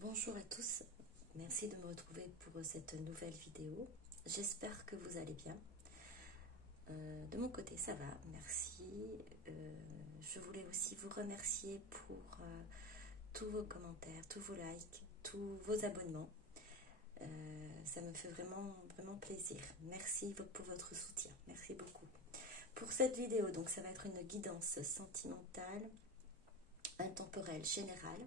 Bonjour à tous, merci de me retrouver pour cette nouvelle vidéo. J'espère que vous allez bien. De mon côté, ça va, merci. Je voulais aussi vous remercier pour tous vos commentaires, tous vos likes, tous vos abonnements. Ça me fait vraiment plaisir. Merci pour votre soutien, merci beaucoup. Pour cette vidéo, donc ça va être une guidance sentimentale, intemporelle, générale.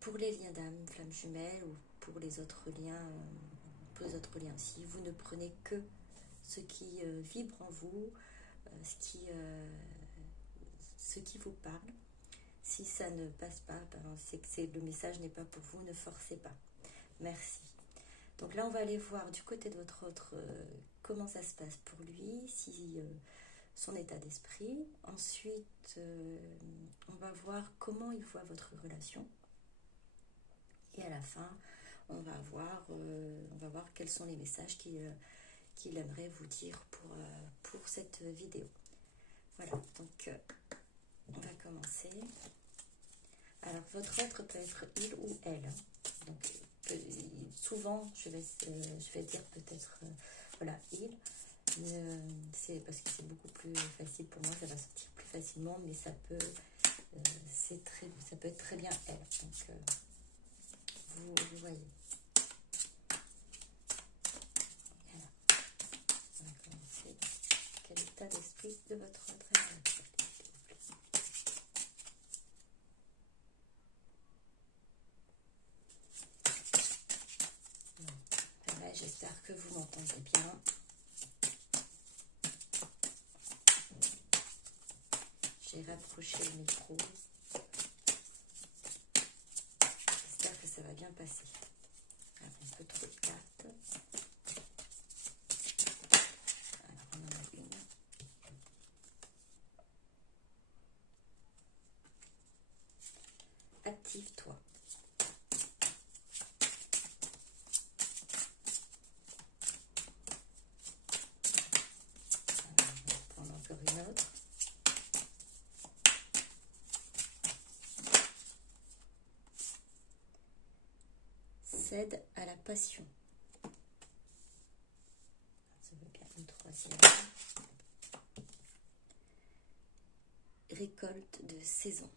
Pour les liens d'âme, flammes jumelles ou pour les autres liens, si vous ne prenez que ce qui vibre en vous, ce qui vous parle. Si ça ne passe pas, c'est que le message n'est pas pour vous, ne forcez pas. Merci. Donc là, on va aller voir du côté de votre autre comment ça se passe pour lui, son état d'esprit. Ensuite, on va voir comment il voit votre relation. Et à la fin, on va voir quels sont les messages qu'il aimerait vous dire pour cette vidéo. Voilà, donc on va commencer. Alors, votre autre peut être il ou elle. Donc, souvent, je vais dire peut-être, voilà, il. C'est parce que c'est beaucoup plus facile pour moi, ça va sortir plus facilement, mais ça peut être très bien elle. Donc, vous voyez. Voilà. On va commencer. Quel état d'esprit de votre autre relation, voilà, j'espère que vous m'entendez bien. J'ai rapproché le micro. J'espère que ça va bien passer. Alors, un peu trop de cartes. Alors, on en a une. Active-toi. On va prendre encore une autre. Cède à la passion. Ça veut bien une troisième. Récolte de saison.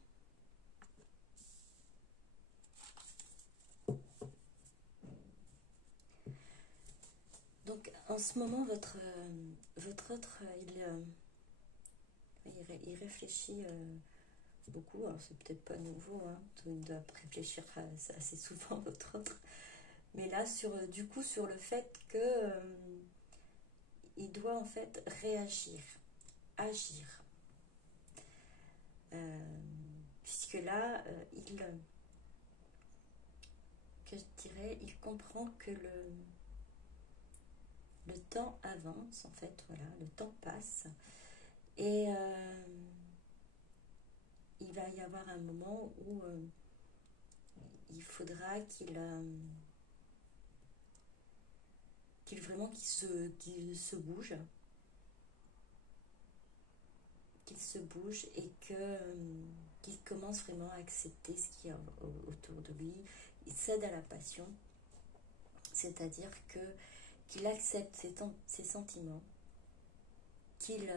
Donc en ce moment, votre autre, il réfléchit beaucoup. Alors c'est peut-être pas nouveau, hein, il doit réfléchir assez souvent, votre autre. Mais là, du coup, sur le fait que il doit en fait réagir, agir. Puisque là, il comprend que le temps avance, en fait, voilà, le temps passe. Et il va y avoir un moment où il faudra qu'il se bouge, et qu'il commence vraiment à accepter ce qu'il y a autour de lui. Il cède à la passion, c'est-à-dire qu'il accepte ses sentiments, qu'il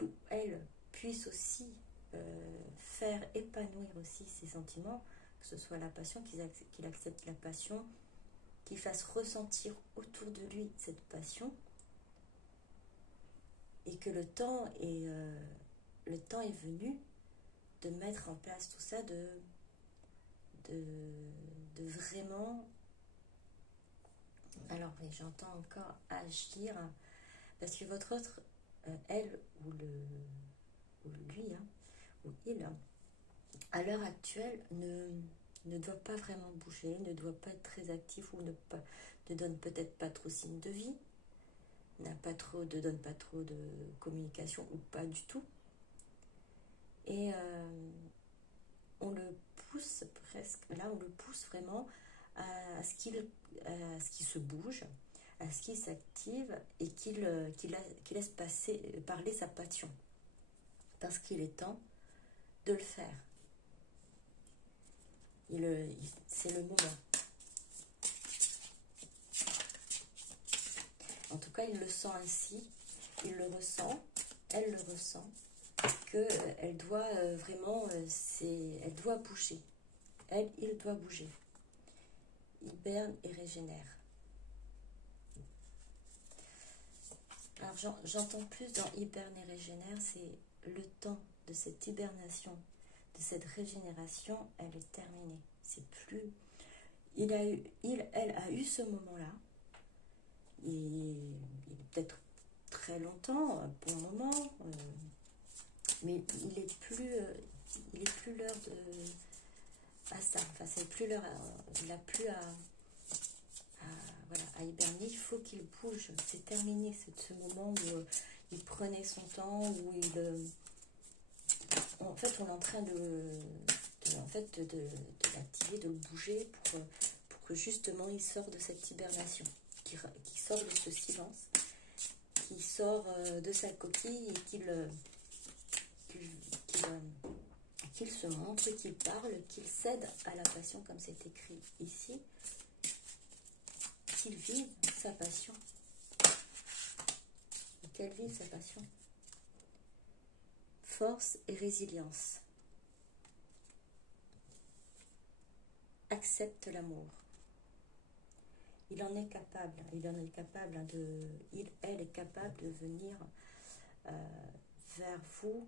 ou elle puisse aussi faire épanouir aussi ses sentiments, que ce soit la passion, qu'il accepte la passion, qu'il fasse ressentir autour de lui cette passion, et que le temps est venu de mettre en place tout ça, de vraiment. Alors oui, j'entends encore agir, parce que votre autre, elle ou lui, hein, ou il, à l'heure actuelle, ne doit pas vraiment bouger, ne doit pas être très actif, ou ne donne peut-être pas trop signe de vie, donne pas trop de communication, ou pas du tout. Et on le pousse vraiment à ce qu'il se bouge, à ce qu'il s'active, et qu'il laisse parler sa passion. Parce qu'il est temps de le faire. C'est le moment. En tout cas, il le sent ainsi, il le ressent, elle le ressent, qu'elle doit vraiment, elle doit bouger. Il doit bouger. Hiberne et régénère. Alors j'entends plus dans hiberne et régénère, c'est le temps de cette hibernation, de cette régénération, elle est terminée. C'est plus... Elle a eu ce moment-là. Il est peut-être très longtemps, un bon moment, mais il est plus l'heure à ça. Enfin, c'est plus l'heure. Il n'a plus voilà, à hiberner. Il faut qu'il bouge. C'est terminé. C'est ce moment où il prenait son temps, où en fait, on est en train de l'activer, de le bouger pour que justement il sorte de cette hibernation, qu'il sort de ce silence, qu'il sort de sa coquille et qu'il se montre, qu'il parle, qu'il cède à la passion, comme c'est écrit ici, qu'il vive sa passion, et qu'elle vive sa passion. Force et résilience. Accepte l'amour. Il en est capable, elle est capable de venir vers vous,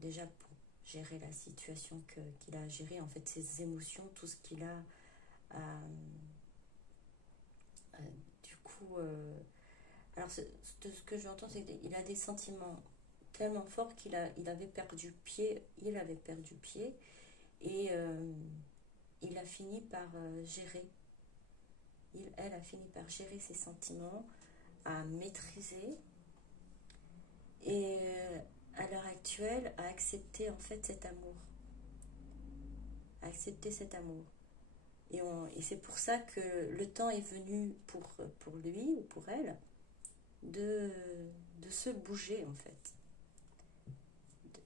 déjà pour gérer la situation qu'il a à gérer, en fait, ses émotions, tout ce qu'il a du coup, alors de ce que j'entends, c'est qu'il a des sentiments tellement forts qu'il avait perdu pied, et il a fini par gérer. Elle a fini par gérer ses sentiments, à maîtriser, et à l'heure actuelle, à accepter en fait cet amour. Et c'est pour ça que le temps est venu pour lui ou pour elle de se bouger, en fait,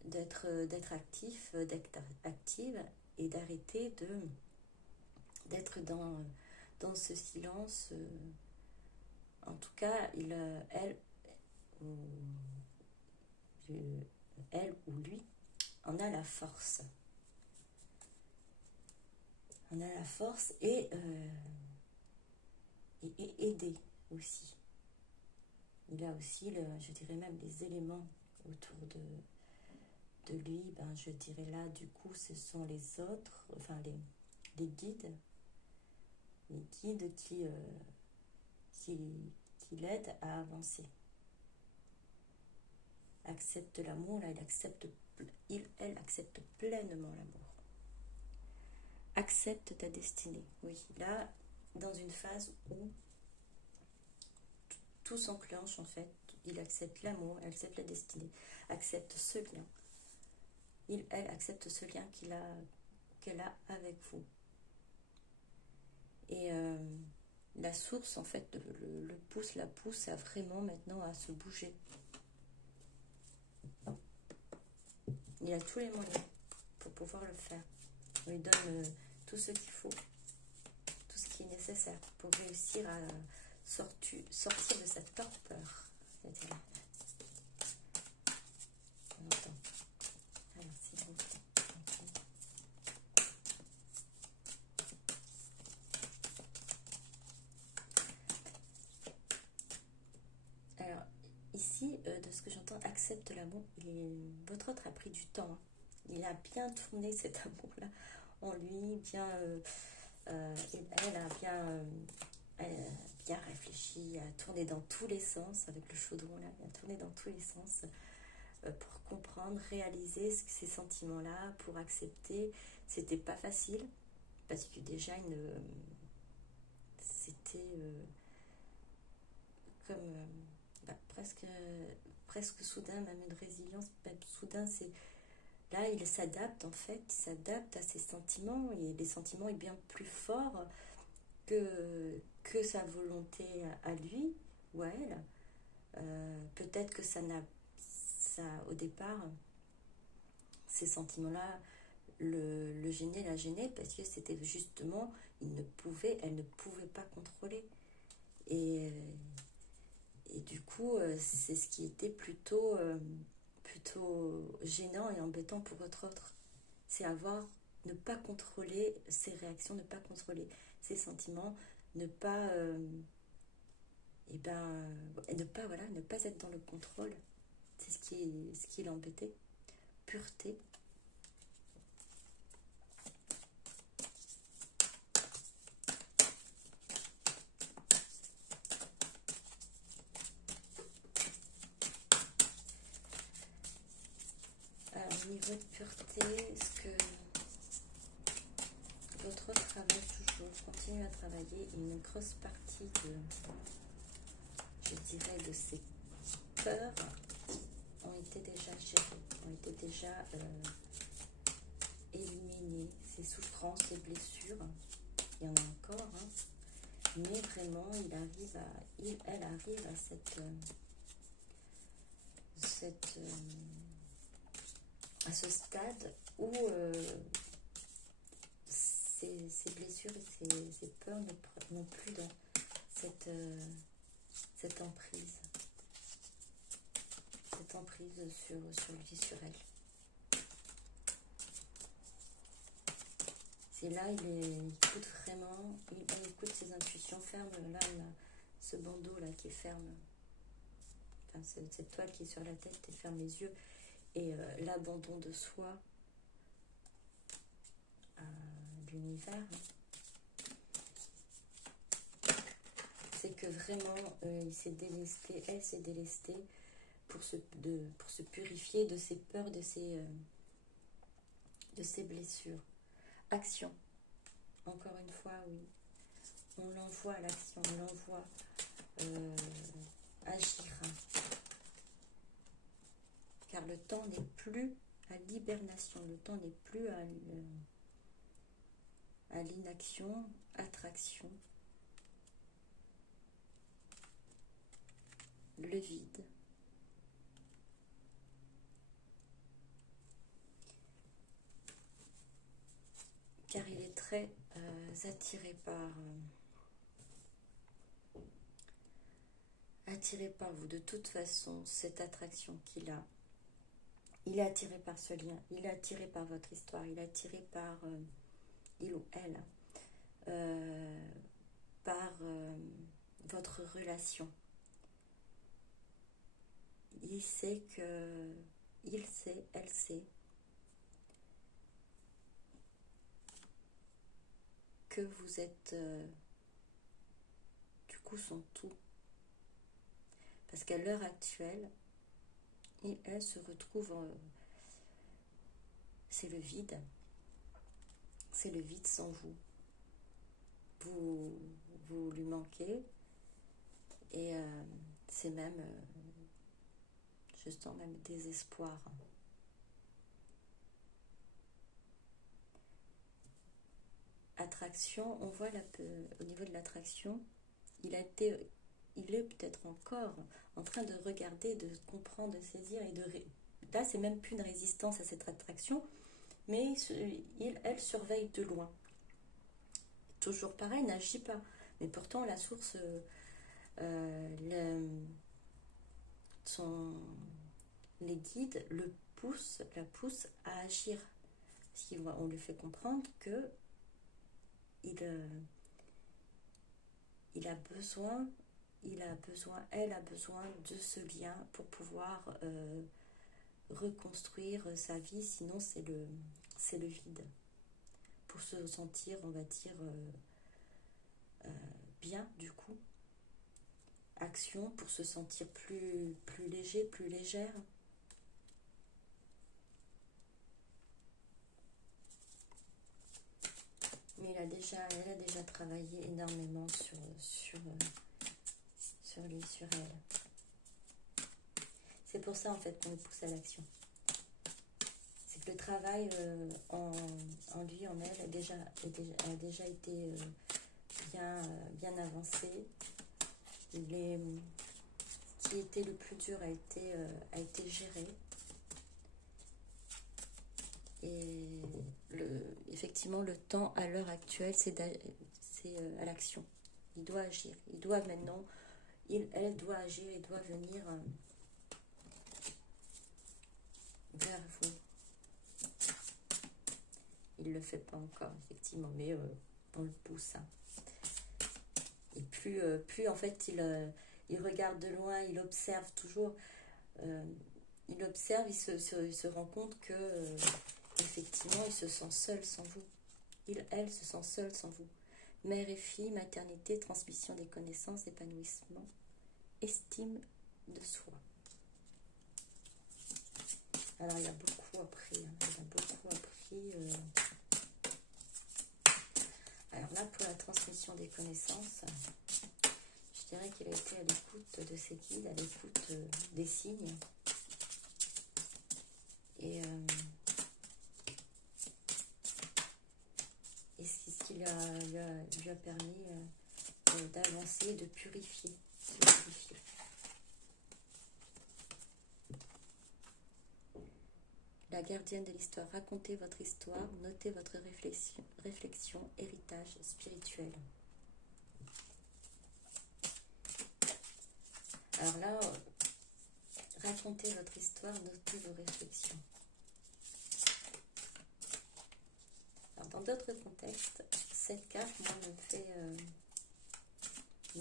d'être actif, d'être active, et d'arrêter d'être dans ce silence. En tout cas, elle ou lui en a la force. Et aider aussi. Il a aussi, je dirais même, les éléments autour de lui. Je dirais là, du coup, ce sont les autres, enfin les guides. Les guides qui l'aident à avancer. Accepte l'amour, là, elle accepte pleinement l'amour. Accepte ta destinée. Oui, là, dans une phase où tout s'enclenche, en fait, il accepte l'amour, elle accepte la destinée, accepte ce lien. Elle accepte ce lien qu'elle a avec vous. Et la source, en fait, la pousse à vraiment maintenant à se bouger. Il a tous les moyens pour pouvoir le faire. On lui donne tout ce qu'il faut, tout ce qui est nécessaire pour réussir à sortir de sa torpeur. C'est-à-dire, on entend. Alors, c'est bon. Alors, ici, de ce que j'entends, accepte l'amour. Votre autre a pris du temps. Hein. Il a bien tourné cet amour-là en lui, bien, elle a bien réfléchi, a tourné dans tous les sens avec le chaudron là, il a tourné dans tous les sens pour comprendre, réaliser ces sentiments-là, pour accepter. C'était pas facile parce que déjà c'était comme presque soudain, même une résilience, même soudain, c'est là, il s'adapte, en fait, il s'adapte à ses sentiments, et les sentiments est bien plus fort que sa volonté à lui ou à elle. Peut-être que ça, au départ, ces sentiments-là le gênaient, la gênaient, parce que c'était justement, elle ne pouvait pas contrôler. Et du coup, c'est ce qui était plutôt gênant et embêtant pour votre autre. C'est ne pas contrôler ses réactions, ne pas contrôler ses sentiments, ne pas, ne pas être dans le contrôle. C'est ce qui l'embêtait. Pureté. Au niveau de pureté, est-ce que votre autre travaille toujours, continue à travailler, une grosse partie je dirais, de ses peurs ont été déjà gérées, ont été déjà éliminées. Ses souffrances, ses blessures, il y en a encore, hein, mais vraiment, elle arrive à à ce stade où ces blessures et ces peurs n'ont plus dans cette emprise sur lui, sur elle. C'est là, il écoute vraiment, il écoute ses intuitions, ferme là ce bandeau là qui est ferme, enfin cette toile qui est sur la tête, et ferme les yeux, et l'abandon de soi à l'univers. C'est que vraiment, il s'est délesté, elle s'est délestée pour se purifier de ses peurs, de ses blessures. Action. Encore une fois, oui. On l'envoie à l'action, on l'envoie agir. Car le temps n'est plus à l'hibernation, le temps n'est plus à l'inaction, attraction. Le vide. Car il est très attiré par vous. De toute façon, cette attraction qu'il a, il est attiré par ce lien, il est attiré par votre histoire, il est attiré par il ou elle, par votre relation. Elle sait, elle sait que vous êtes du coup son tout. Parce qu'à l'heure actuelle, elle se retrouve c'est le vide sans vous. Vous lui manquez, et c'est même je sens même désespoir. Attraction, on voit au niveau de l'attraction, il est peut-être encore en train de regarder, de comprendre, de saisir, et là c'est même plus une résistance à cette attraction, mais elle surveille de loin. Toujours pareil, n'agit pas, mais pourtant la source, les guides la poussent à agir, parce qu'on lui fait comprendre que elle a besoin de ce lien pour pouvoir reconstruire sa vie, sinon c'est le vide. Pour se sentir, on va dire, bien du coup. Action pour se sentir plus léger, plus légère. Mais elle a déjà travaillé énormément sur lui, sur elle. C'est pour ça en fait qu'on le pousse à l'action. C'est que le travail en lui, en elle, a déjà été bien avancé. Ce qui était le plus dur a été géré. Et effectivement, le temps à l'heure actuelle, c'est à l'action. Il doit agir. Il doit maintenant, elle doit agir, il doit venir vers vous. Il ne le fait pas encore, effectivement, mais on le pousse. Hein. Et plus en fait, il regarde de loin, il observe toujours. Il observe, il se rend compte que effectivement, il se sent seul sans vous. Elle se sent seule sans vous. Mère et fille, maternité, transmission des connaissances, épanouissement, estime de soi. Alors, il a beaucoup appris. Hein. Il a beaucoup appris. Alors là, pour la transmission des connaissances, je dirais qu'il a été à l'écoute de ses guides, à l'écoute des signes. Et ce qui lui a permis d'avancer, de purifier. La gardienne de l'histoire, racontez votre histoire, notez votre réflexion, héritage spirituel. Alors là, racontez votre histoire, notez vos réflexions. Alors dans d'autres contextes, cette carte, moi, me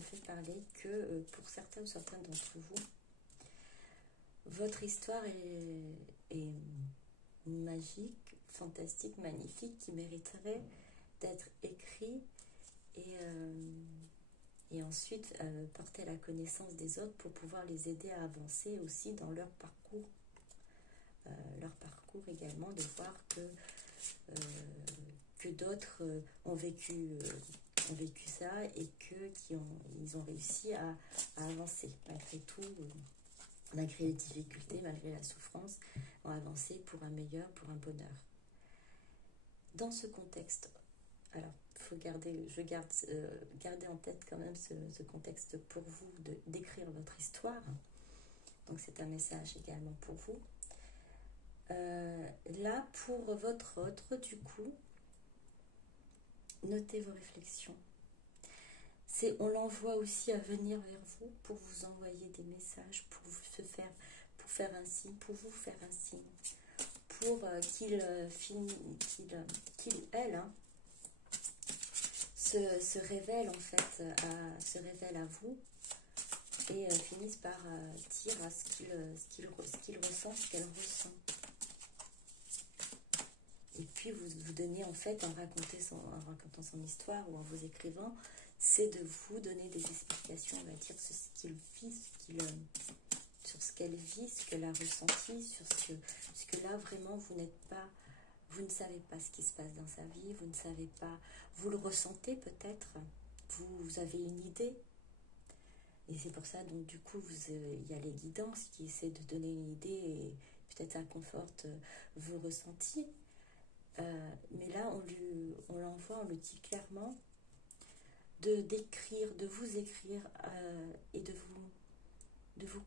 fait parler que pour certains ou certaines d'entre vous, votre histoire est magique, fantastique, magnifique, qui mériterait d'être écrite et ensuite porter à la connaissance des autres pour pouvoir les aider à avancer aussi dans leur parcours. Leur parcours également, de voir que d'autres ont vécu ça et qu'ils ont réussi à avancer malgré tout. Malgré les difficultés, malgré la souffrance, ont avancé pour un meilleur, pour un bonheur. Dans ce contexte, alors, faut garder en tête quand même ce contexte pour vous, d'écrire votre histoire. Donc, c'est un message également pour vous. Là, pour votre autre, du coup, notez vos réflexions. On l'envoie aussi à venir vers vous pour vous envoyer des messages, pour faire un signe, pour vous faire un signe, pour elle, se révèle en fait, se révèle à vous et finisse par dire ce qu'il ressent, ce qu'elle ressent. Et puis vous donnez en fait, en racontant son histoire ou en vous écrivant, c'est de vous donner des explications, on va dire, sur ce qu'il vit, sur ce qu'elle vit, ce qu'elle a ressenti, sur ce que là vraiment vous ne savez pas ce qui se passe dans sa vie, vous ne savez pas, vous le ressentez peut-être, vous avez une idée. Et c'est pour ça, donc du coup, il y a les guidances qui essaient de donner une idée et peut-être ça conforte vos ressentis. Mais là, on l'envoie, on le dit clairement, d'écrire, de vous écrire et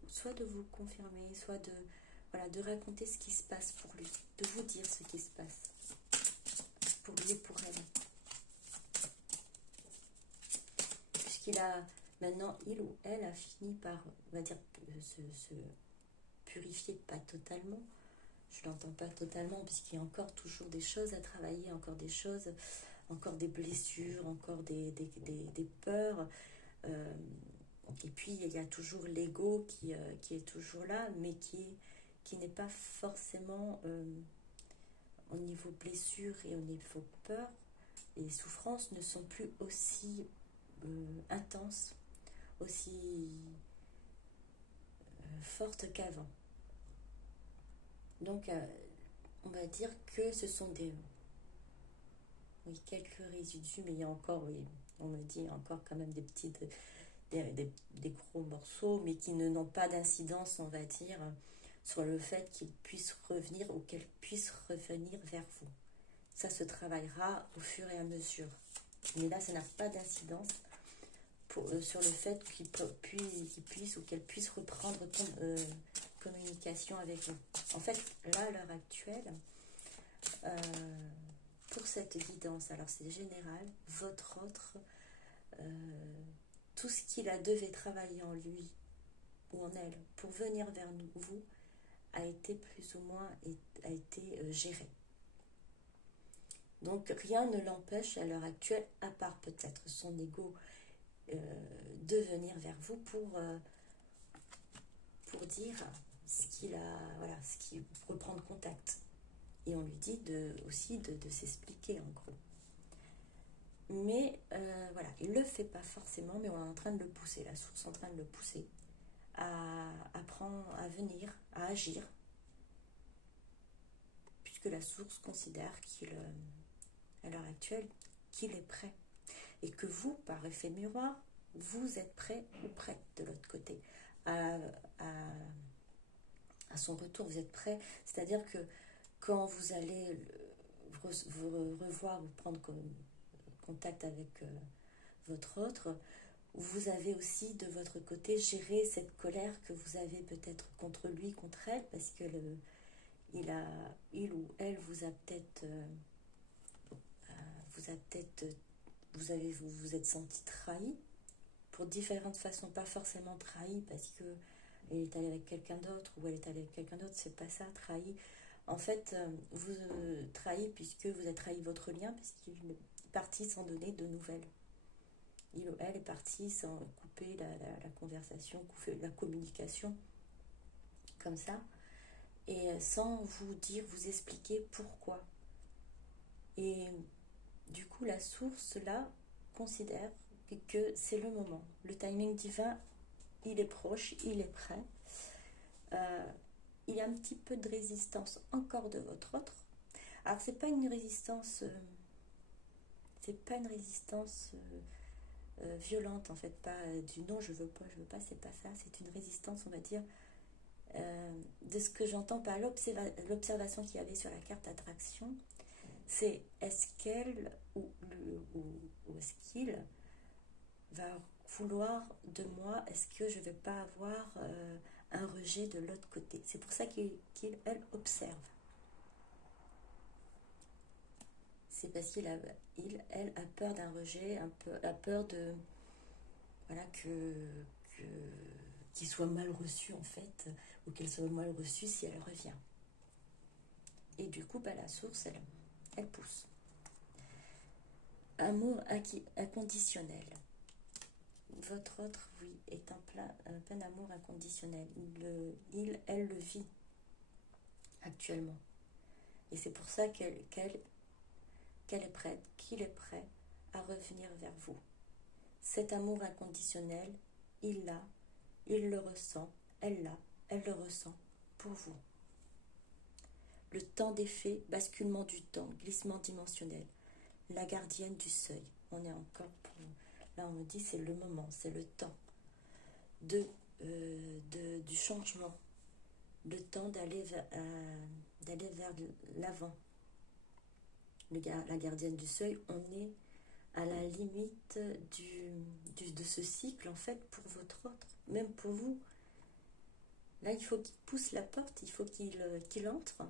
soit de vous confirmer, soit de raconter ce qui se passe pour lui, de vous dire ce qui se passe pour lui et pour elle. Puisqu'il a, maintenant, il ou elle a fini par, on va dire, se purifier, pas totalement. Je ne l'entends pas totalement, puisqu'il y a encore toujours des choses à travailler, encore des choses, encore des blessures, encore des peurs. Et puis, il y a toujours l'ego qui est toujours là, mais qui n'est pas forcément au niveau blessure et au niveau peur. Les souffrances ne sont plus aussi intenses, aussi fortes qu'avant. Donc, on va dire que ce sont quelques résidus, mais il y a encore, on me dit encore quand même des gros morceaux, mais qui n'ont pas d'incidence, on va dire, sur le fait qu'ils puissent revenir ou qu'elles puissent revenir vers vous. Ça se travaillera au fur et à mesure. Mais là, ça n'a pas d'incidence sur le fait qu'ils puissent ou qu'elles puissent reprendre communication avec vous. En fait, là, à l'heure actuelle, pour cette guidance, alors c'est général, votre autre, tout ce qu'il a devait travailler en lui ou en elle pour venir vers vous a été plus ou moins géré. Donc rien ne l'empêche à l'heure actuelle, à part peut-être son ego, de venir vers vous pour dire ce qu'il a, voilà, pour reprendre contact. Et on lui dit aussi de s'expliquer en gros. Mais voilà, il ne le fait pas forcément, mais on est en train de le pousser, la source est en train de le pousser à venir, à agir, puisque la source considère à l'heure actuelle, qu'il est prêt. Et que vous, par effet miroir, vous êtes prêt ou prête de l'autre côté. À son retour, vous êtes prêt. C'est-à-dire que quand vous allez vous revoir ou prendre contact avec votre autre, vous avez aussi de votre côté géré cette colère que vous avez peut-être contre lui, contre elle, parce que il ou elle vous a peut-être vous êtes senti trahi pour différentes façons, pas forcément trahi parce que elle est allée avec quelqu'un d'autre ou elle est allée avec quelqu'un d'autre, c'est pas ça, trahi. En fait, vous trahi puisque vous avez trahi votre lien, puisqu'il est parti sans donner de nouvelles. Il ou elle est parti sans couper la conversation, couper la communication, comme ça, et sans vous dire, vous expliquer pourquoi. Et du coup, la source, là, considère que c'est le moment. Le timing divin, il est proche, il est prêt. Il y a un petit peu de résistance encore de votre autre. Alors, c'est pas une résistance... violente, en fait, pas du non, je veux pas, c'est pas ça. C'est une résistance, on va dire, de ce que j'entends par l'observation qu'il y avait sur la carte attraction. C'est est-ce qu'elle ou est-ce qu'il va vouloir de moi, est-ce que je ne vais pas avoir un rejet de l'autre côté. C'est pour ça qu'elle observe. C'est parce elle a peur d'un rejet, a peur de, voilà, qu'il soit mal reçu en fait, ou qu'elle soit mal reçue si elle revient. Et du coup, la source, elle pousse. Amour inconditionnel. Votre autre, oui, est en plein amour inconditionnel. Elle le vit actuellement. Et c'est pour ça qu'elle est prête, qu'il est prêt à revenir vers vous. Cet amour inconditionnel, il l'a, il le ressent, elle l'a, elle le ressent pour vous. Le temps des faits, basculement du temps, glissement dimensionnel. La gardienne du seuil. On est encore là, on me dit c'est le moment, c'est le temps du changement, le temps d'aller vers l'avant. La gardienne du seuil, on est à la limite de ce cycle en fait pour votre autre, même pour vous. Là, il faut qu'il pousse la porte, il faut qu'il entre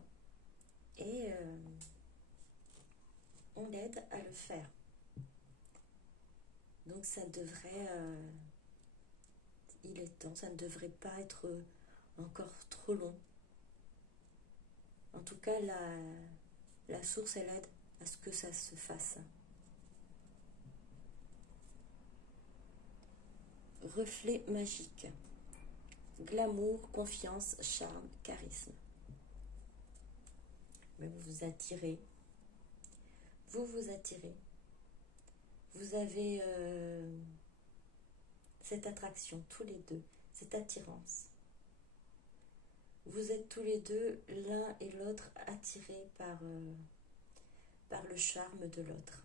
et on l'aide à le faire. Donc ça devrait, il est temps, ça ne devrait pas être encore trop long. En tout cas, la source, elle aide à ce que ça se fasse. Reflet magique. Glamour, confiance, charme, charisme. Mais vous vous attirez. Vous attirez. Vous avez cette attraction, tous les deux, cette attirance. Vous êtes tous les deux, l'un et l'autre, attirés par le charme de l'autre.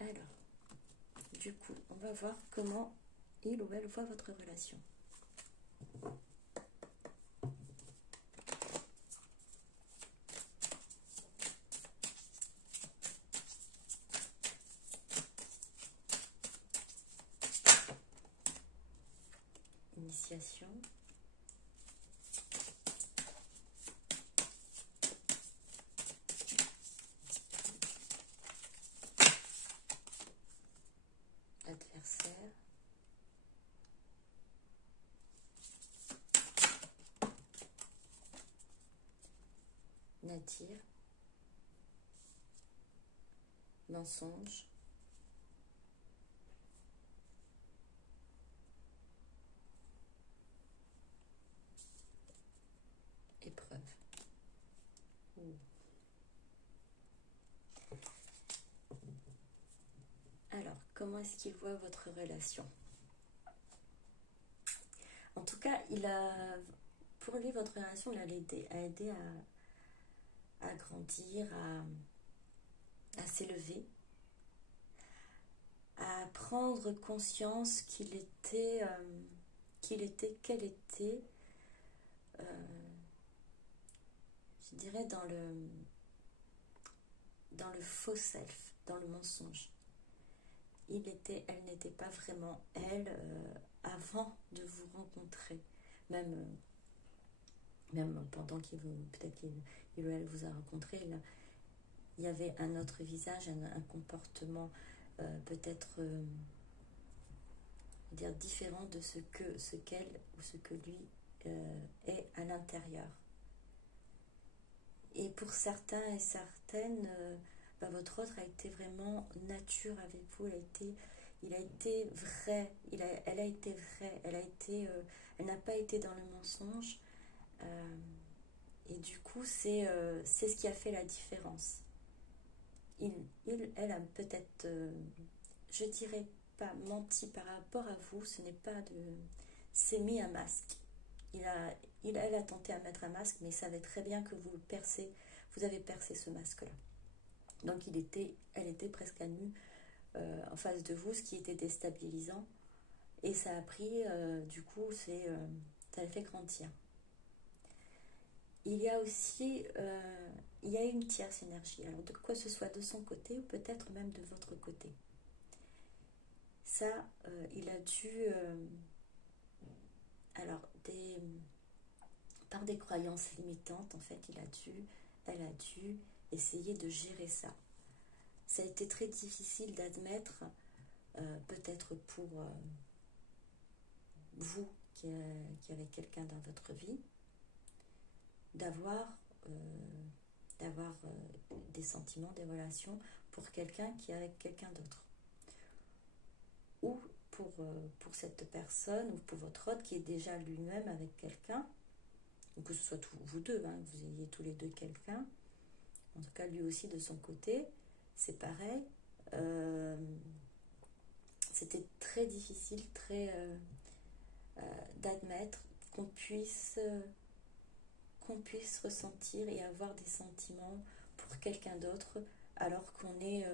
Alors, du coup, on va voir comment il ou elle voit votre relation. Initiation, attire, mensonge, épreuve. Alors, comment est-ce qu'il voit votre relation? En tout cas, pour lui, votre relation, il a aidé à grandir, à s'élever, à prendre conscience qu'elle était, je dirais, dans le faux self, dans le mensonge. Elle n'était pas vraiment elle avant de vous rencontrer, même pendant peut-être qu'il ou elle vous a rencontré, il y avait un autre visage, un comportement peut-être dire différent de ce qu'elle ou ce que lui est à l'intérieur. Et pour certains et certaines, votre autre a été vraiment nature avec vous. Elle a été vraie. Elle a été vraie. Elle n'a pas été dans le mensonge. Et du coup, c'est ce qui a fait la différence. Elle a peut-être, je dirais pas menti par rapport à vous. Ce n'est pas c'est mis un masque. Elle a tenté à mettre un masque, mais il savait très bien que vous avez percé ce masque-là. Donc elle était presque à nu en face de vous, ce qui était déstabilisant. Et ça a pris, du coup, ça a fait grandir. Il y a aussi une tierce énergie. Alors, de quoi ce soit de son côté ou peut-être même de votre côté. Ça, il a dû... par des croyances limitantes, en fait, elle a dû essayer de gérer ça. Ça a été très difficile d'admettre, peut-être pour vous qui avez quelqu'un dans votre vie, d'avoir des sentiments, des relations pour quelqu'un qui est avec quelqu'un d'autre. Ou pour cette personne, ou pour votre autre qui est déjà lui-même avec quelqu'un, ou que ce soit vous deux, que vous ayez tous les deux quelqu'un, en tout cas lui aussi de son côté, c'est pareil. C'était très difficile, d'admettre qu'on puisse ressentir et avoir des sentiments pour quelqu'un d'autre alors qu'on est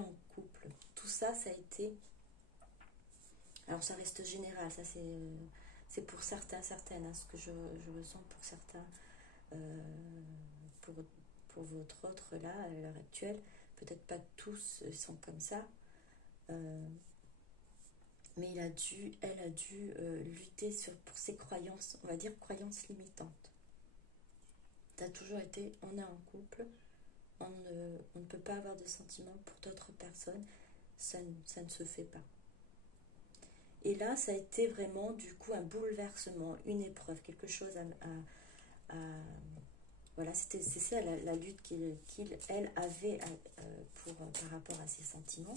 en couple. Tout ça, ça a été... Alors ça reste général, ça c'est pour certains, certaines, ce que je ressens pour certains, pour votre autre là, à l'heure actuelle, peut-être pas tous sont comme ça, mais elle a dû lutter pour ses croyances, on va dire croyances limitantes. Ça a toujours été, on est en couple, on ne peut pas avoir de sentiments pour d'autres personnes, ça ne se fait pas. Et là, ça a été vraiment, du coup, un bouleversement, une épreuve, quelque chose voilà, c'est ça la lutte elle avait par rapport à ses sentiments.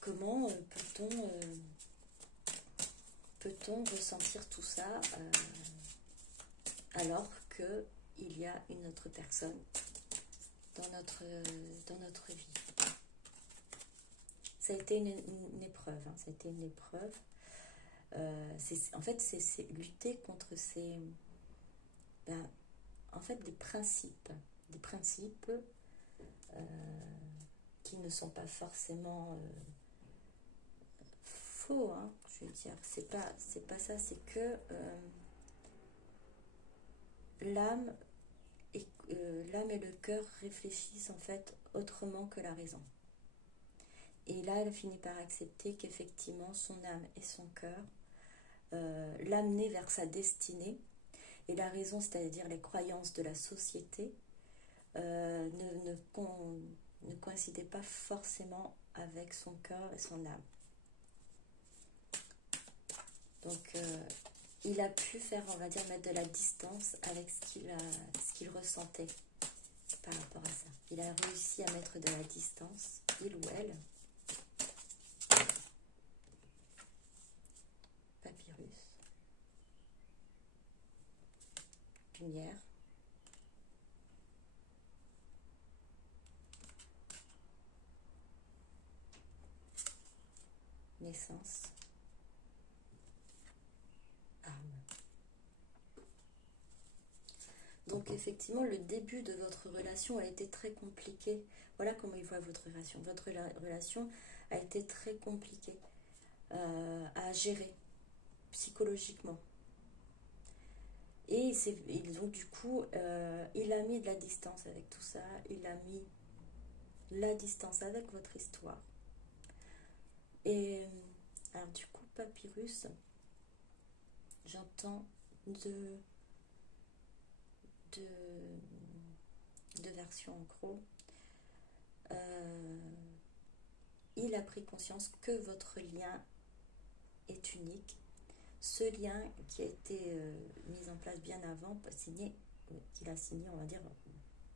Comment peut-on ressentir tout ça alors qu'il y a une autre personne dans notre vie? Ça a été une épreuve. Ça a été une épreuve. En fait, c'est lutter contre des principes. Des principes qui ne sont pas forcément faux. Je veux dire, c'est pas ça. C'est que l'âme et le cœur réfléchissent en fait autrement que la raison. Et là, elle finit par accepter qu'effectivement, son âme et son cœur l'amenaient vers sa destinée. Et la raison, c'est-à-dire les croyances de la société, ne coïncidaient pas forcément avec son cœur et son âme. Donc, il a pu faire, on va dire, mettre de la distance avec ce qu'il ressentait par rapport à ça. Il a réussi à mettre de la distance, il ou elle. Papyrus. Lumière. Naissance. Arme. Donc effectivement, le début de votre relation a été très compliqué. Voilà comment il voit votre relation. Votre relation a été très compliquée à gérer psychologiquement. Et donc du coup, il a mis de la distance avec tout ça. Il a mis la distance avec votre histoire. Et alors du coup, papyrus, j'entends deux versions en gros. Il a pris conscience que votre lien est unique. Ce lien qui a été mis en place bien avant, qu'il a signé, on va dire,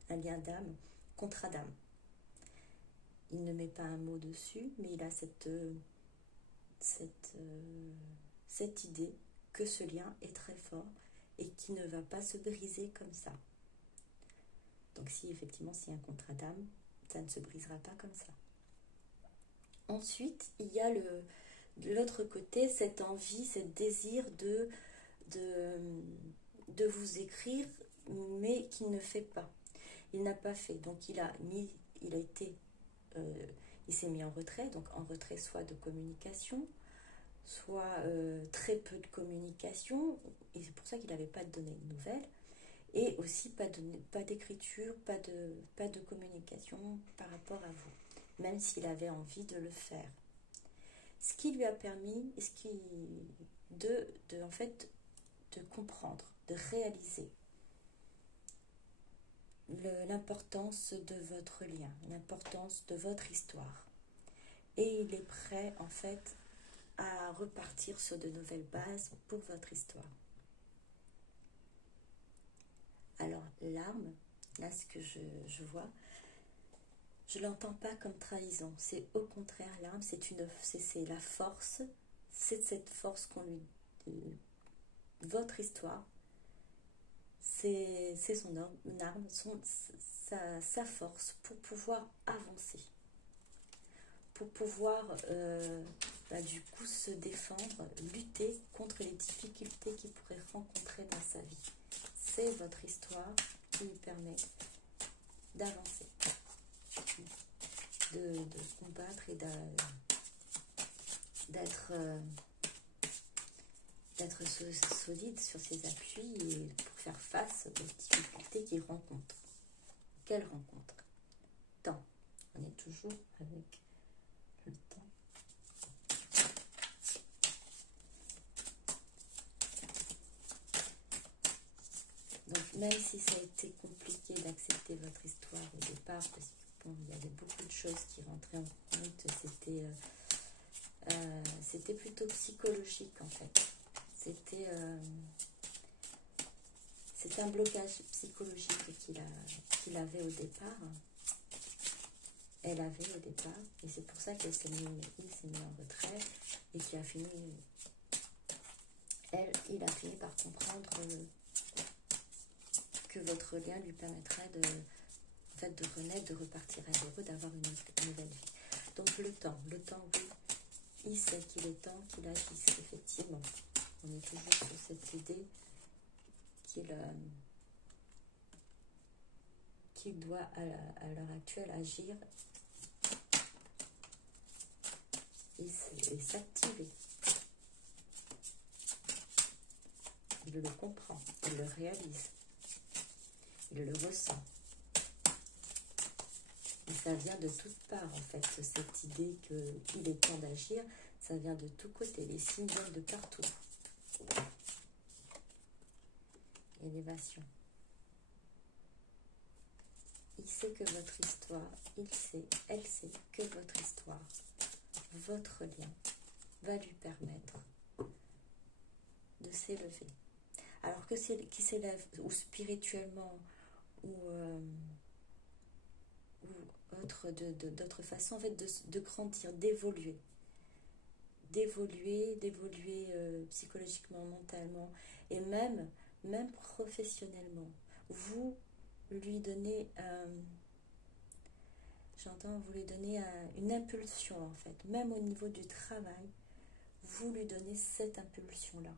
un lien d'âme, contrat d'âme. Il ne met pas un mot dessus, mais il a cette idée que ce lien est très fort et qui ne va pas se briser comme ça. Donc si effectivement s'il y a un contrat d'âme, ça ne se brisera pas comme ça. Ensuite, il y a de l'autre côté cette envie, ce désir de vous écrire, mais qu'il ne fait pas. Il n'a pas fait. Donc il s'est mis en retrait, donc en retrait soit de communication, soit très peu de communication, et c'est pour ça qu'il n'avait pas donné de nouvelles, et aussi pas d'écriture, pas de communication par rapport à vous, même s'il avait envie de le faire. Ce qui lui a permis en fait, de comprendre, de réaliser l'importance de votre lien, l'importance de votre histoire. Et il est prêt, en fait, à repartir sur de nouvelles bases pour votre histoire. Alors, l'arme, là, ce que je vois, je ne l'entends pas comme trahison. C'est au contraire, l'arme, c'est la force, c'est cette force qu'on lui... votre histoire, c'est son arme, sa force pour pouvoir avancer, pour pouvoir du coup se défendre, lutter contre les difficultés qu'il pourrait rencontrer dans sa vie. C'est votre histoire qui lui permet d'avancer, de combattre et d'être solide sur ses appuis et pour faire face aux difficultés qu'il rencontre. Quelle rencontre? Temps. On est toujours avec le temps. Donc même si ça a été compliqué d'accepter votre histoire au départ, parce que bon, il y avait beaucoup de choses qui rentraient en compte, c'était plutôt psychologique en fait. C'était un blocage psychologique qu'il avait au départ. Elle avait au départ, et c'est pour ça qu'il s'est mis en retrait et qu'il a fini. Il a fini par comprendre que votre lien lui permettrait de renaître, de repartir amoureux, d'avoir une nouvelle vie. Donc le temps, oui, il sait qu'il est temps qu'il agisse, effectivement. On est toujours sur cette idée qu'il doit à l'heure actuelle agir et s'activer. Il le comprend, il le réalise, il le ressent. Et ça vient de toutes parts, en fait, cette idée qu'il est temps d'agir, ça vient de tous côtés, les signes viennent de partout. Élévation. Il sait que votre histoire, elle sait que votre histoire, votre lien, va lui permettre de s'élever. Alors que c'est qui s'élève, ou spirituellement, ou d'autres façons, en fait, de grandir, d'évoluer psychologiquement, mentalement, et même professionnellement. Vous lui donnez, vous lui donnez une impulsion, en fait, même au niveau du travail, vous lui donnez cette impulsion-là.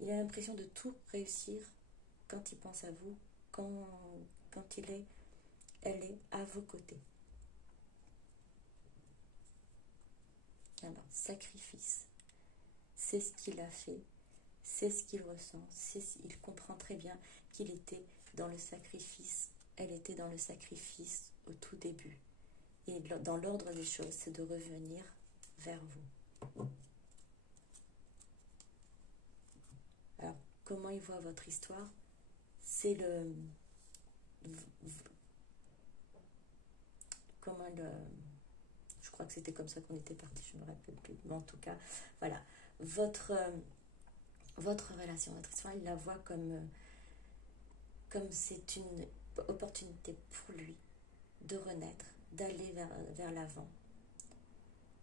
Il a l'impression de tout réussir quand il pense à vous, quand elle est à vos côtés. Alors, sacrifice, c'est ce qu'il a fait, c'est ce qu'il ressent, il comprend très bien qu'il était dans le sacrifice, elle était dans le sacrifice au tout début. Et dans l'ordre des choses, c'est de revenir vers vous. Alors, comment il voit votre histoire? C'est je crois que c'était comme ça qu'on était parti, je ne me rappelle plus. Mais en tout cas, voilà. Votre relation, votre histoire, il la voit comme c'est une opportunité pour lui de renaître, d'aller vers l'avant,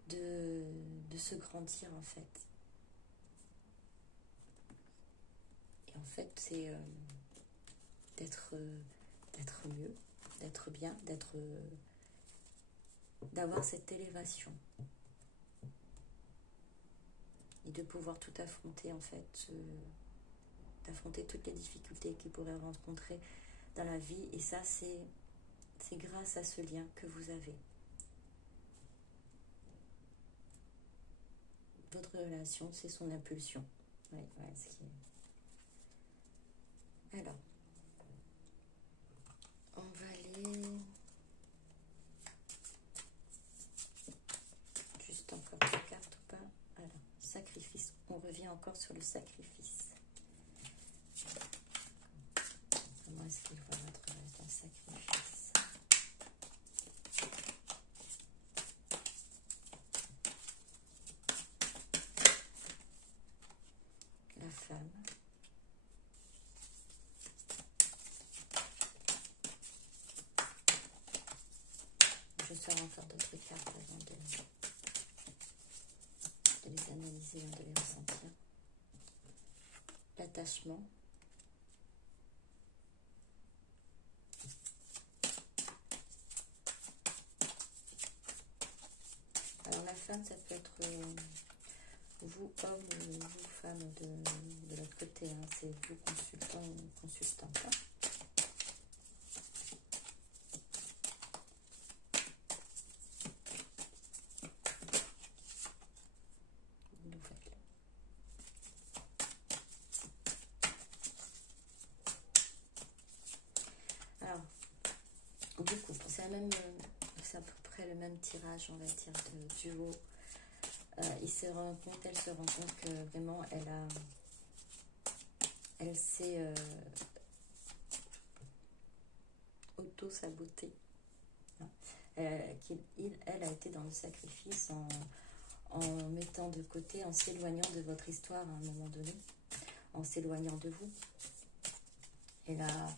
de se grandir en fait. Et en fait, c'est d'être mieux, d'être bien, d'avoir cette élévation et de pouvoir tout affronter en fait, d'affronter toutes les difficultés qu'il pourrait rencontrer dans la vie. Et ça, c'est grâce à ce lien que vous avez. Votre relation, c'est son impulsion. Ouais, ce qui est... Alors, on va aller... Juste encore une carte ou pas? Alors, sacrifice. On revient encore sur le sacrifice. Comment est-ce qu'il voit votre relation? Sacrifice. La femme. Je sors encore d'autres cartes avant de les analyser, de les ressentir. L'attachement. Alors la femme, ça peut être vous, homme, ou vous, femme, de l'autre côté. Hein. C'est vous, consultant ou consultante. Hein. C'est à peu près le même tirage, on va dire, du haut. Elle se rend compte que vraiment, elle s'est auto-sabotée. Hein. Elle a été dans le sacrifice en mettant de côté, en s'éloignant de votre histoire à un moment donné, en s'éloignant de vous. Elle a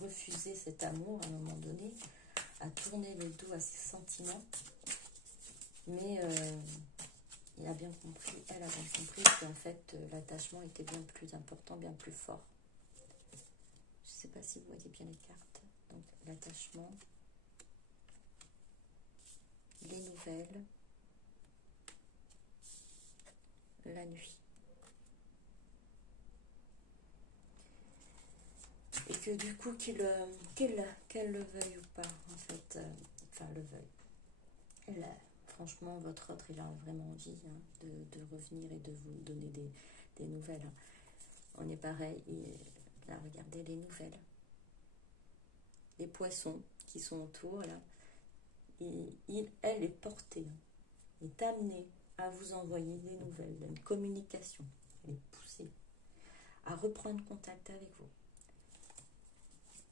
refusé cet amour à un moment donné, a tourné le dos à ses sentiments, mais elle a bien compris qu'en fait l'attachement était bien plus important, bien plus fort. Je ne sais pas si vous voyez bien les cartes. Donc l'attachement, les nouvelles, la nuit. Et que du coup, qu'elle le veuille ou pas, en fait, le veuille. Franchement, votre autre, il a vraiment envie de revenir et de vous donner des nouvelles. Hein. On est pareil, et là, regardez les nouvelles. Les poissons qui sont autour, là. Elle est portée, est amenée à vous envoyer des nouvelles, une communication. Elle est poussée à reprendre contact avec vous.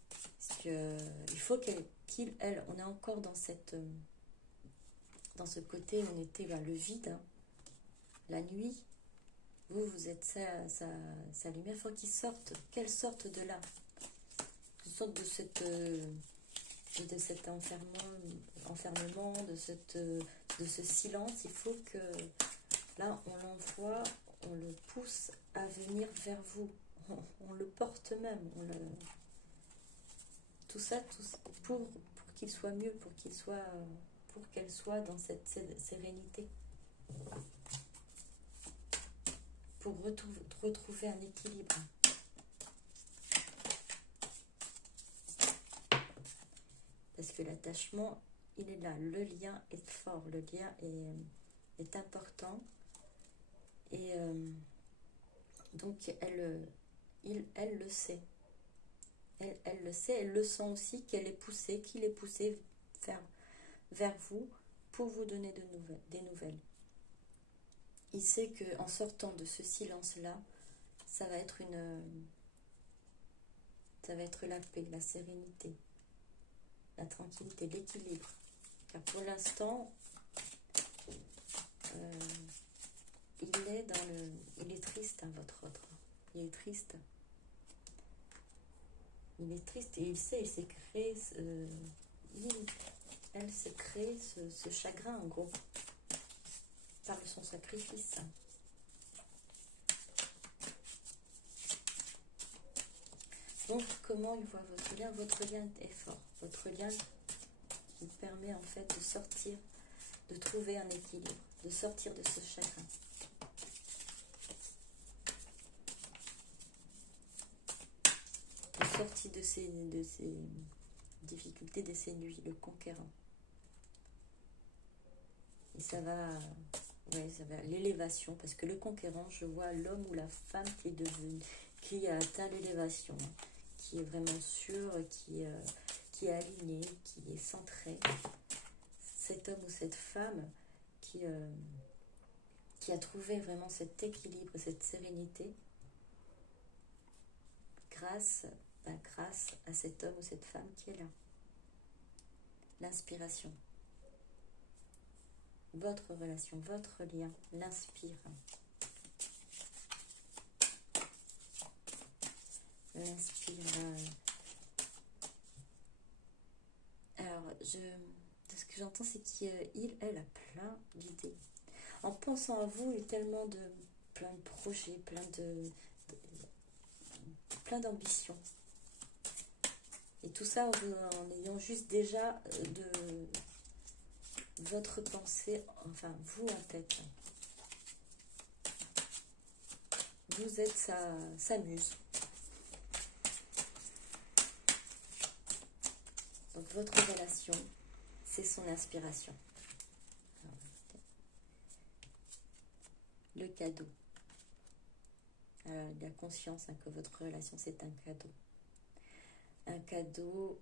Parce que il faut on est encore dans ce côté, on était le vide. Hein. la nuit, vous êtes sa lumière. Il faut qu'il sorte, qu'elle sorte de là, qu'elle sorte de cet enfermement, de ce silence. Il faut que, là, on l'envoie, on le pousse à venir vers vous. On le porte même. Tout ça pour qu'il soit mieux, pour qu'elle soit dans cette sérénité. Pour retrouver un équilibre. Parce que l'attachement, il est là. Le lien est fort. Le lien est important. Et donc, elle le sait. Elle le sait. Elle le sent aussi qu'il est poussé vers vous pour vous donner des nouvelles. Il sait qu'en sortant de ce silence-là, ça va être la paix, la sérénité, la tranquillité, l'équilibre. Car pour l'instant, il est triste, hein, votre autre. Il est triste. Il est triste et il s'est créé, elle s'est créé ce chagrin, en gros, par son sacrifice. Donc, comment il voit votre lien? Votre lien est fort. Votre lien qui permet en fait de sortir, de trouver un équilibre, de sortir de ce chagrin. De sortir de ces difficultés, de ces nuits, le conquérant. Et ça va l'élévation, parce que le conquérant, je vois l'homme ou la femme qui a atteint l'élévation, qui est vraiment sûr, qui est aligné, qui est centré. Cet homme ou cette femme qui a trouvé vraiment cet équilibre, cette sérénité, grâce à cet homme ou cette femme qui est là. L'inspiration. Votre relation, votre lien l'inspire. Alors, ce que j'entends, c'est elle a plein d'idées. En pensant à vous, il y a tellement plein de projets, plein d'ambitions. Et tout ça en ayant juste déjà de votre pensée, enfin vous en tête. Vous êtes sa muse. Donc votre relation, c'est son inspiration. Le cadeau. La conscience que votre relation, c'est un cadeau. Un cadeau,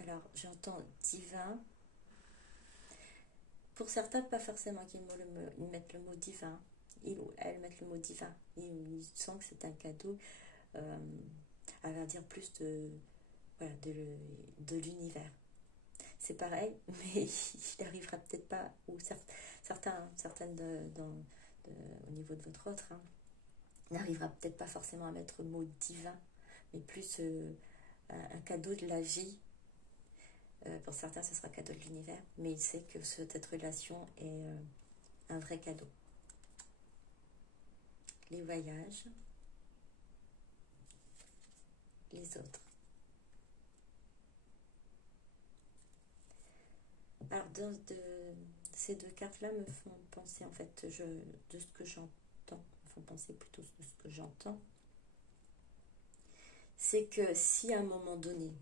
alors j'entends divin. Pour certains, pas forcément qu'ils mettent le mot divin. Il ou elle mettent le mot divin. Ils sentent que c'est un cadeau. À va dire plus de l'univers. C'est pareil, mais il n'arrivera peut-être pas, ou certaines au niveau de votre autre, hein, n'arrivera peut-être pas forcément à mettre le mot divin, mais plus un cadeau de la vie. Pour certains, ce sera cadeau de l'univers, mais il sait que cette relation est un vrai cadeau. Les voyages, les autres. Alors, ces deux cartes-là me font penser, en fait, de ce que j'entends, me font penser plutôt de ce que j'entends, c'est que si à un moment donné,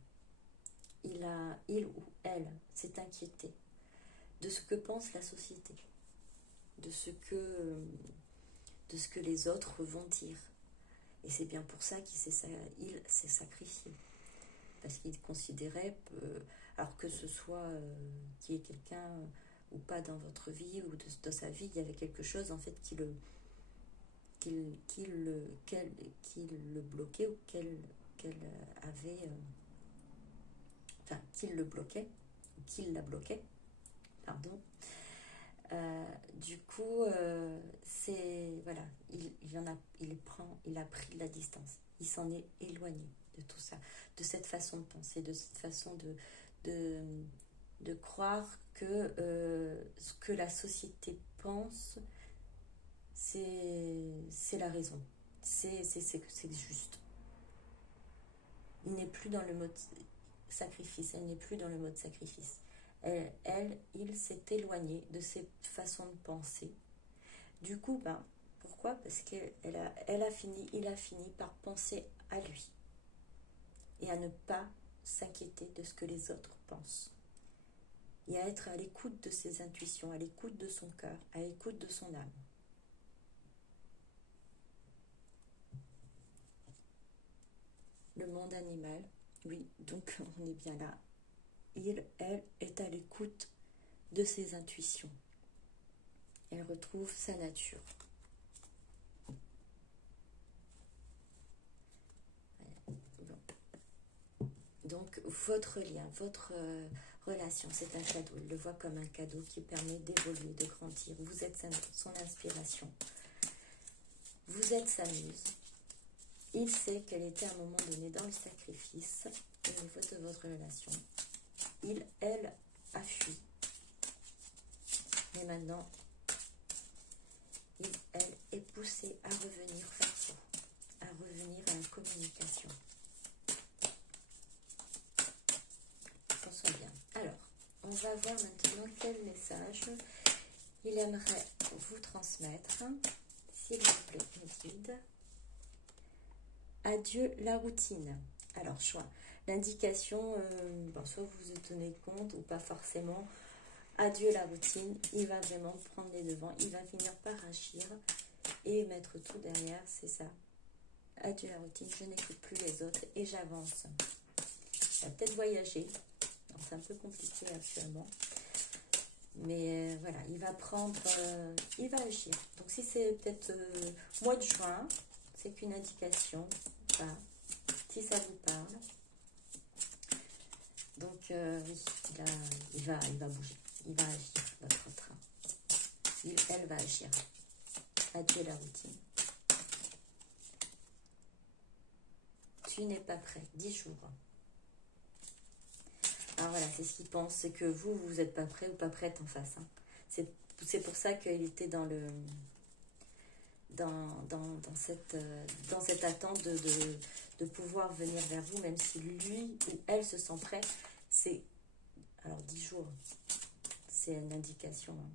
il ou elle s'est inquiété de ce que pense la société, de ce que les autres vont dire, et c'est bien pour ça qu'il s'est sacrifié, parce qu'il considérait, alors que ce soit qu'il y ait quelqu'un ou pas dans votre vie ou dans sa vie, il y avait quelque chose en fait qui le bloquait, ou qu'elle avait, enfin qu'il le bloquait, ou qu'il la bloquait, pardon. Du coup, c'est voilà, il a pris de la distance. Il s'en est éloigné de tout ça, de cette façon de penser, de cette façon de, de croire que ce que la société pense, c'est la raison. C'est juste. Il n'est plus dans le mode sacrifice, elle n'est plus dans le mode sacrifice. Il s'est éloigné de cette façon de penser. Du coup, pourquoi? Parce qu'il a fini par penser à lui et à ne pas s'inquiéter de ce que les autres pensent. Et à être à l'écoute de ses intuitions, à l'écoute de son cœur, à l'écoute de son âme. Le monde animal, oui, donc on est bien là. Elle est à l'écoute de ses intuitions. Elle retrouve sa nature. Donc votre lien, votre relation, c'est un cadeau. Il le voit comme un cadeau qui permet d'évoluer, de grandir. Vous êtes son inspiration. Vous êtes sa muse. Il sait qu'elle était à un moment donné dans le sacrifice au niveau de votre relation. Elle a fui. Mais maintenant, elle est poussée à revenir vers vous, à revenir à la communication. On sent bien. Alors, on va voir maintenant quel message il aimerait vous transmettre. S'il vous plaît, mes guides. Adieu la routine. Alors, choix. L'indication, soit vous vous en tenez compte ou pas forcément. Adieu la routine. Il va vraiment prendre les devants. Il va finir par agir et mettre tout derrière. C'est ça. Adieu la routine. Je n'écoute plus les autres et j'avance. Il va peut-être voyager. C'est un peu compliqué actuellement. Mais voilà, il va prendre, il va agir. Donc si c'est peut-être mois de juin, c'est qu'une indication. Voilà, si ça vous parle. Donc oui, il va bouger. Il va agir, votre train. Elle va agir. Adieu la routine. Tu n'es pas prêt. 10 jours. Alors voilà, c'est ce qu'il pense, c'est que vous n'êtes pas prêt ou pas prête en face. Hein. C'est pour ça qu'il était dans cette attente de pouvoir venir vers vous, même si lui ou elle se sent prêt. Alors 10 jours, c'est une indication. Hein.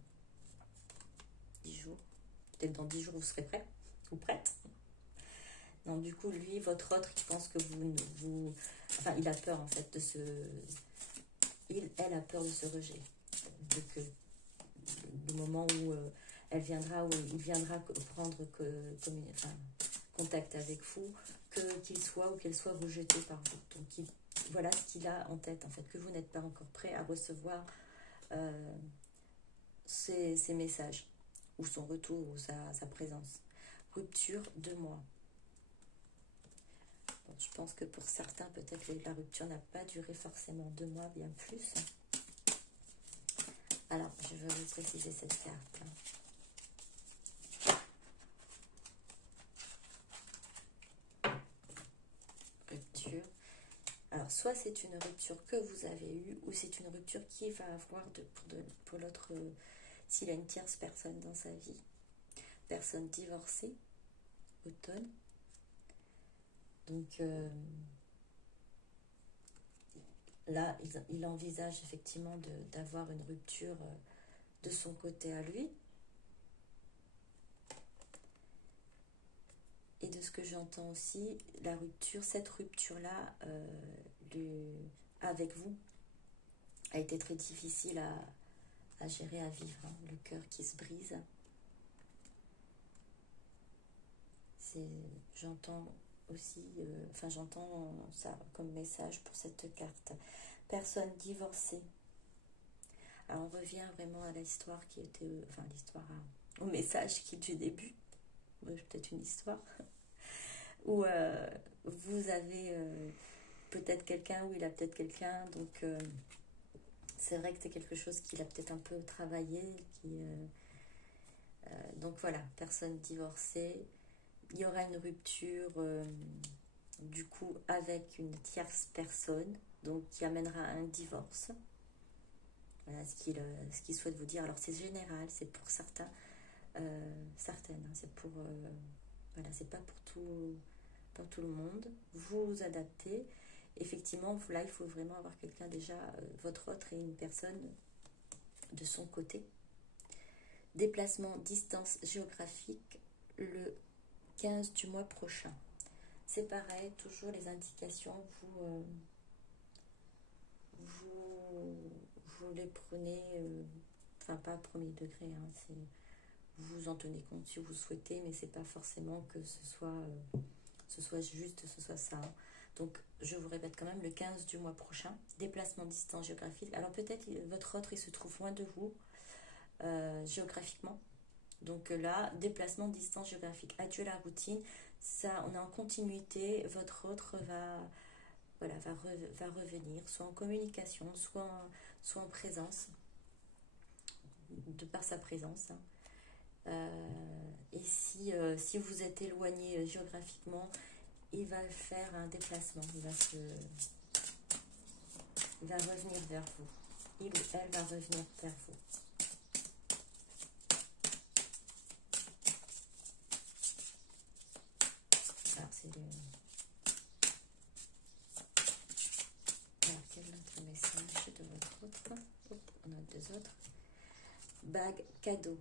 10 jours. Peut-être dans 10 jours, vous serez prêt ou prête. Non, du coup, lui, votre autre, il pense que Enfin, il a peur en fait de ce... Elle a peur de ce rejet. Donc, le moment où il viendra prendre contact avec vous, qu'il soit ou qu'elle soit rejetée par vous. Donc, voilà ce qu'il a en tête, en fait, que vous n'êtes pas encore prêt à recevoir ces messages, ou son retour, ou sa présence. Rupture 2 mois. Bon, je pense que pour certains, peut-être que la rupture n'a pas duré forcément 2 mois, bien plus. Alors, je vais vous préciser cette carte. Rupture. Alors, soit c'est une rupture que vous avez eue, ou c'est une rupture qui va avoir pour l'autre, s'il a une tierce personne dans sa vie. Personne divorcée, automne. Donc, là, il envisage effectivement d'avoir une rupture de son côté à lui. Et de ce que j'entends aussi, cette rupture-là, avec vous, a été très difficile à gérer, à vivre. Hein. Le cœur qui se brise. J'entends aussi, j'entends ça comme message pour cette carte. Personne divorcée. Alors, on revient vraiment à l'histoire qui était, au message qui est du début. Peut-être une histoire. Où vous avez peut-être quelqu'un, ou il a peut-être quelqu'un, donc C'est vrai que c'est quelque chose qu'il a peut-être un peu travaillé. Donc voilà, personne divorcée. Il y aura une rupture du coup avec une tierce personne, donc qui amènera à un divorce. Voilà ce qu'il souhaite vous dire. Alors c'est général, c'est pour certains, certaines, hein, c'est pour voilà, c'est pas pour tout le monde. Vous vous adaptez. Effectivement, là, il faut vraiment avoir quelqu'un déjà, votre autre et une personne de son côté. Déplacement, distance géographique, le 15 du mois prochain. C'est pareil, toujours les indications, vous les prenez, enfin pas premier degré, hein, vous en tenez compte si vous souhaitez, mais c'est pas forcément que ce soit juste, ce soit ça. Hein. Donc je vous répète quand même, le 15 du mois prochain, déplacement distance géographique. Alors peut-être votre autre il se trouve loin de vous géographiquement. Donc là, déplacement distance géographique. Adieu la routine, ça on est en continuité, votre autre va revenir, soit en communication, soit en présence, de par sa présence. Hein. Et si vous êtes éloigné géographiquement, il va faire un déplacement, il va revenir vers vous. Il ou elle va revenir vers vous. Alors, c'est le... Alors, quel autre message de votre autre? On a deux autres. Bague cadeau.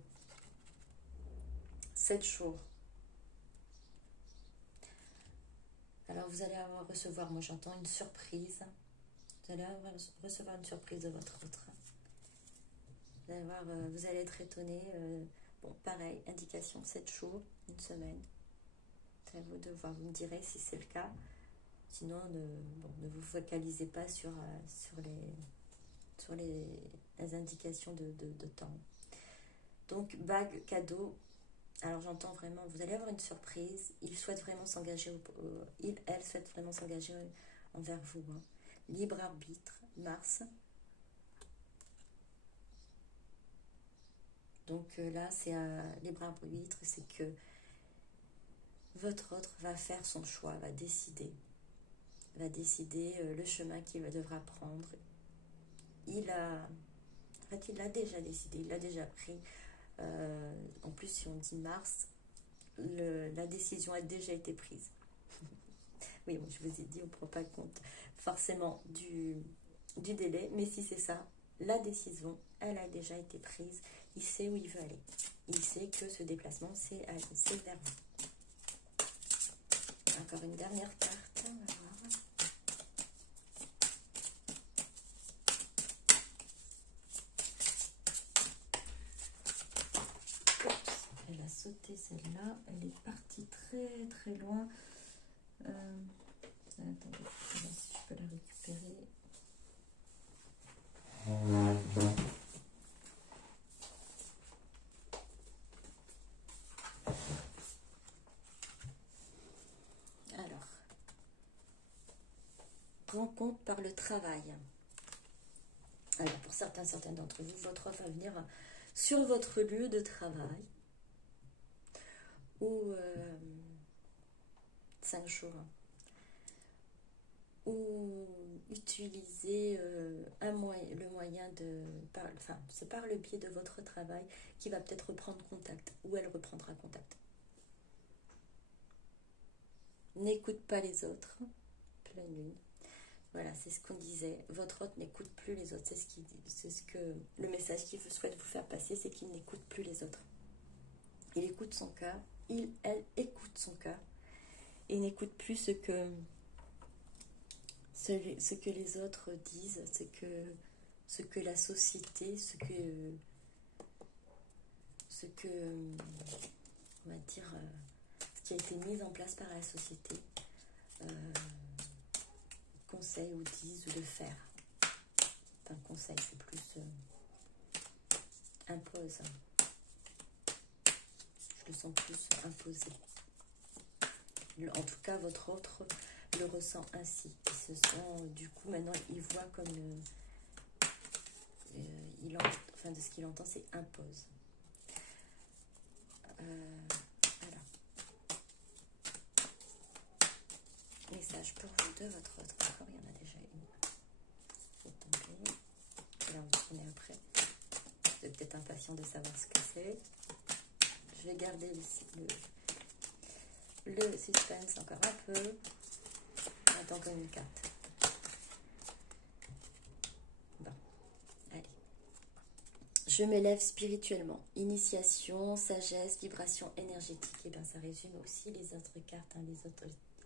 7 jours. Alors, vous allez recevoir, moi j'entends une surprise. Vous allez recevoir une surprise de votre autre. Vous allez être étonné. Bon, pareil, indication 7 jours, une semaine. C'est à vous de voir, vous me direz si c'est le cas. Sinon, ne vous focalisez pas sur les indications de temps. Donc, bague, cadeau. Alors, j'entends vraiment, vous allez avoir une surprise. Il souhaite vraiment s'engager, elle souhaite vraiment s'engager envers vous. Hein. Libre arbitre, Mars. Donc là, c'est un libre arbitre, c'est que votre autre va faire son choix, va décider le chemin qu'il devra prendre. Il l'a déjà décidé, il l'a déjà pris. En plus, si on dit Mars, la décision a déjà été prise. Oui, bon, je vous ai dit, on ne prend pas compte forcément du délai, mais si c'est ça, la décision, elle a déjà été prise. Il sait où il veut aller. Il sait que ce déplacement, c'est vers vous. Encore une dernière carte, on va voir. Elle a sauté celle-là, elle est partie très très loin. Attendez, je vais voir si je peux la récupérer. Alors, rencontre par le travail. Alors, pour certains d'entre vous, votre offre va venir sur votre lieu de travail ou 5 jours. Ou utiliser le moyen c'est par le biais de votre travail qui va peut-être reprendre contact, ou elle reprendra contact. N'écoute pas les autres, pleine lune. Voilà, c'est ce qu'on disait. Votre autre n'écoute plus les autres. C'est ce que le message qu'il souhaite vous faire passer, c'est qu'il n'écoute plus les autres. Il écoute son cœur, elle écoute son cœur, et n'écoute plus ce que les autres disent, ce que la société, ce que on va dire, ce qui a été mis en place par la société, conseille ou disent de faire. Enfin, conseil, c'est plus impose. Je le sens plus imposé. En tout cas, votre autre le ressent ainsi. Il se sent, du coup, maintenant, il voit comme enfin, de ce qu'il entend, c'est impose. Voilà. Message pour vous de votre autre corps, il y en a déjà une. Faut tomber. Et là, on va tourner après. Vous êtes peut-être impatient de savoir ce que c'est. Je vais garder le suspense encore un peu. On attend comme une carte. Bon, allez. Je m'élève spirituellement. Initiation, sagesse, vibration énergétique. Et bien, ça résume aussi les autres cartes, hein,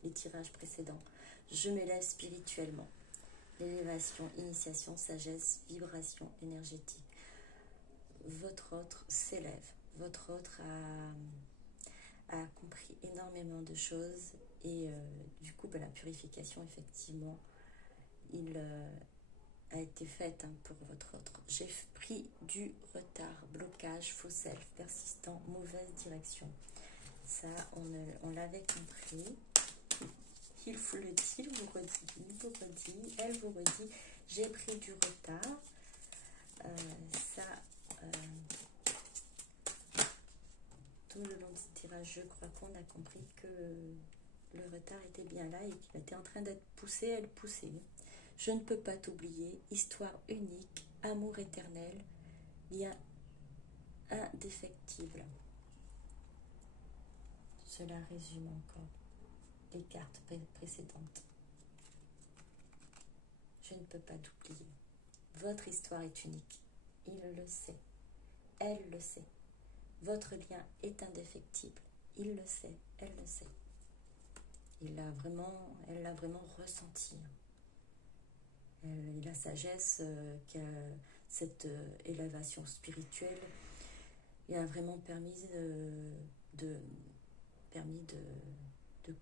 les tirages précédents. Je m'élève spirituellement. L'élévation, initiation, sagesse, vibration énergétique. Votre autre s'élève. Votre autre a compris énormément de choses et du coup, la purification, effectivement, il a été faite, hein, pour votre autre. J'ai pris du retard, blocage, faux self, persistant, mauvaise direction. Ça, on l'avait compris. Il vous le dit, il vous redit, elle vous redit, j'ai pris du retard. Tout le long de ce tirage, je crois qu'on a compris que le retard était bien là et qu'il était en train d'être poussé, elle poussait. Je ne peux pas t'oublier, histoire unique, amour éternel, lien indéfectible. Cela résume encore les cartes précédentes. Je ne peux pas t'oublier. Votre histoire est unique. Il le sait. Elle le sait. Votre lien est indéfectible. Il le sait. Elle le sait. Elle l'a vraiment ressenti. La sagesse cette élévation spirituelle lui a vraiment permis de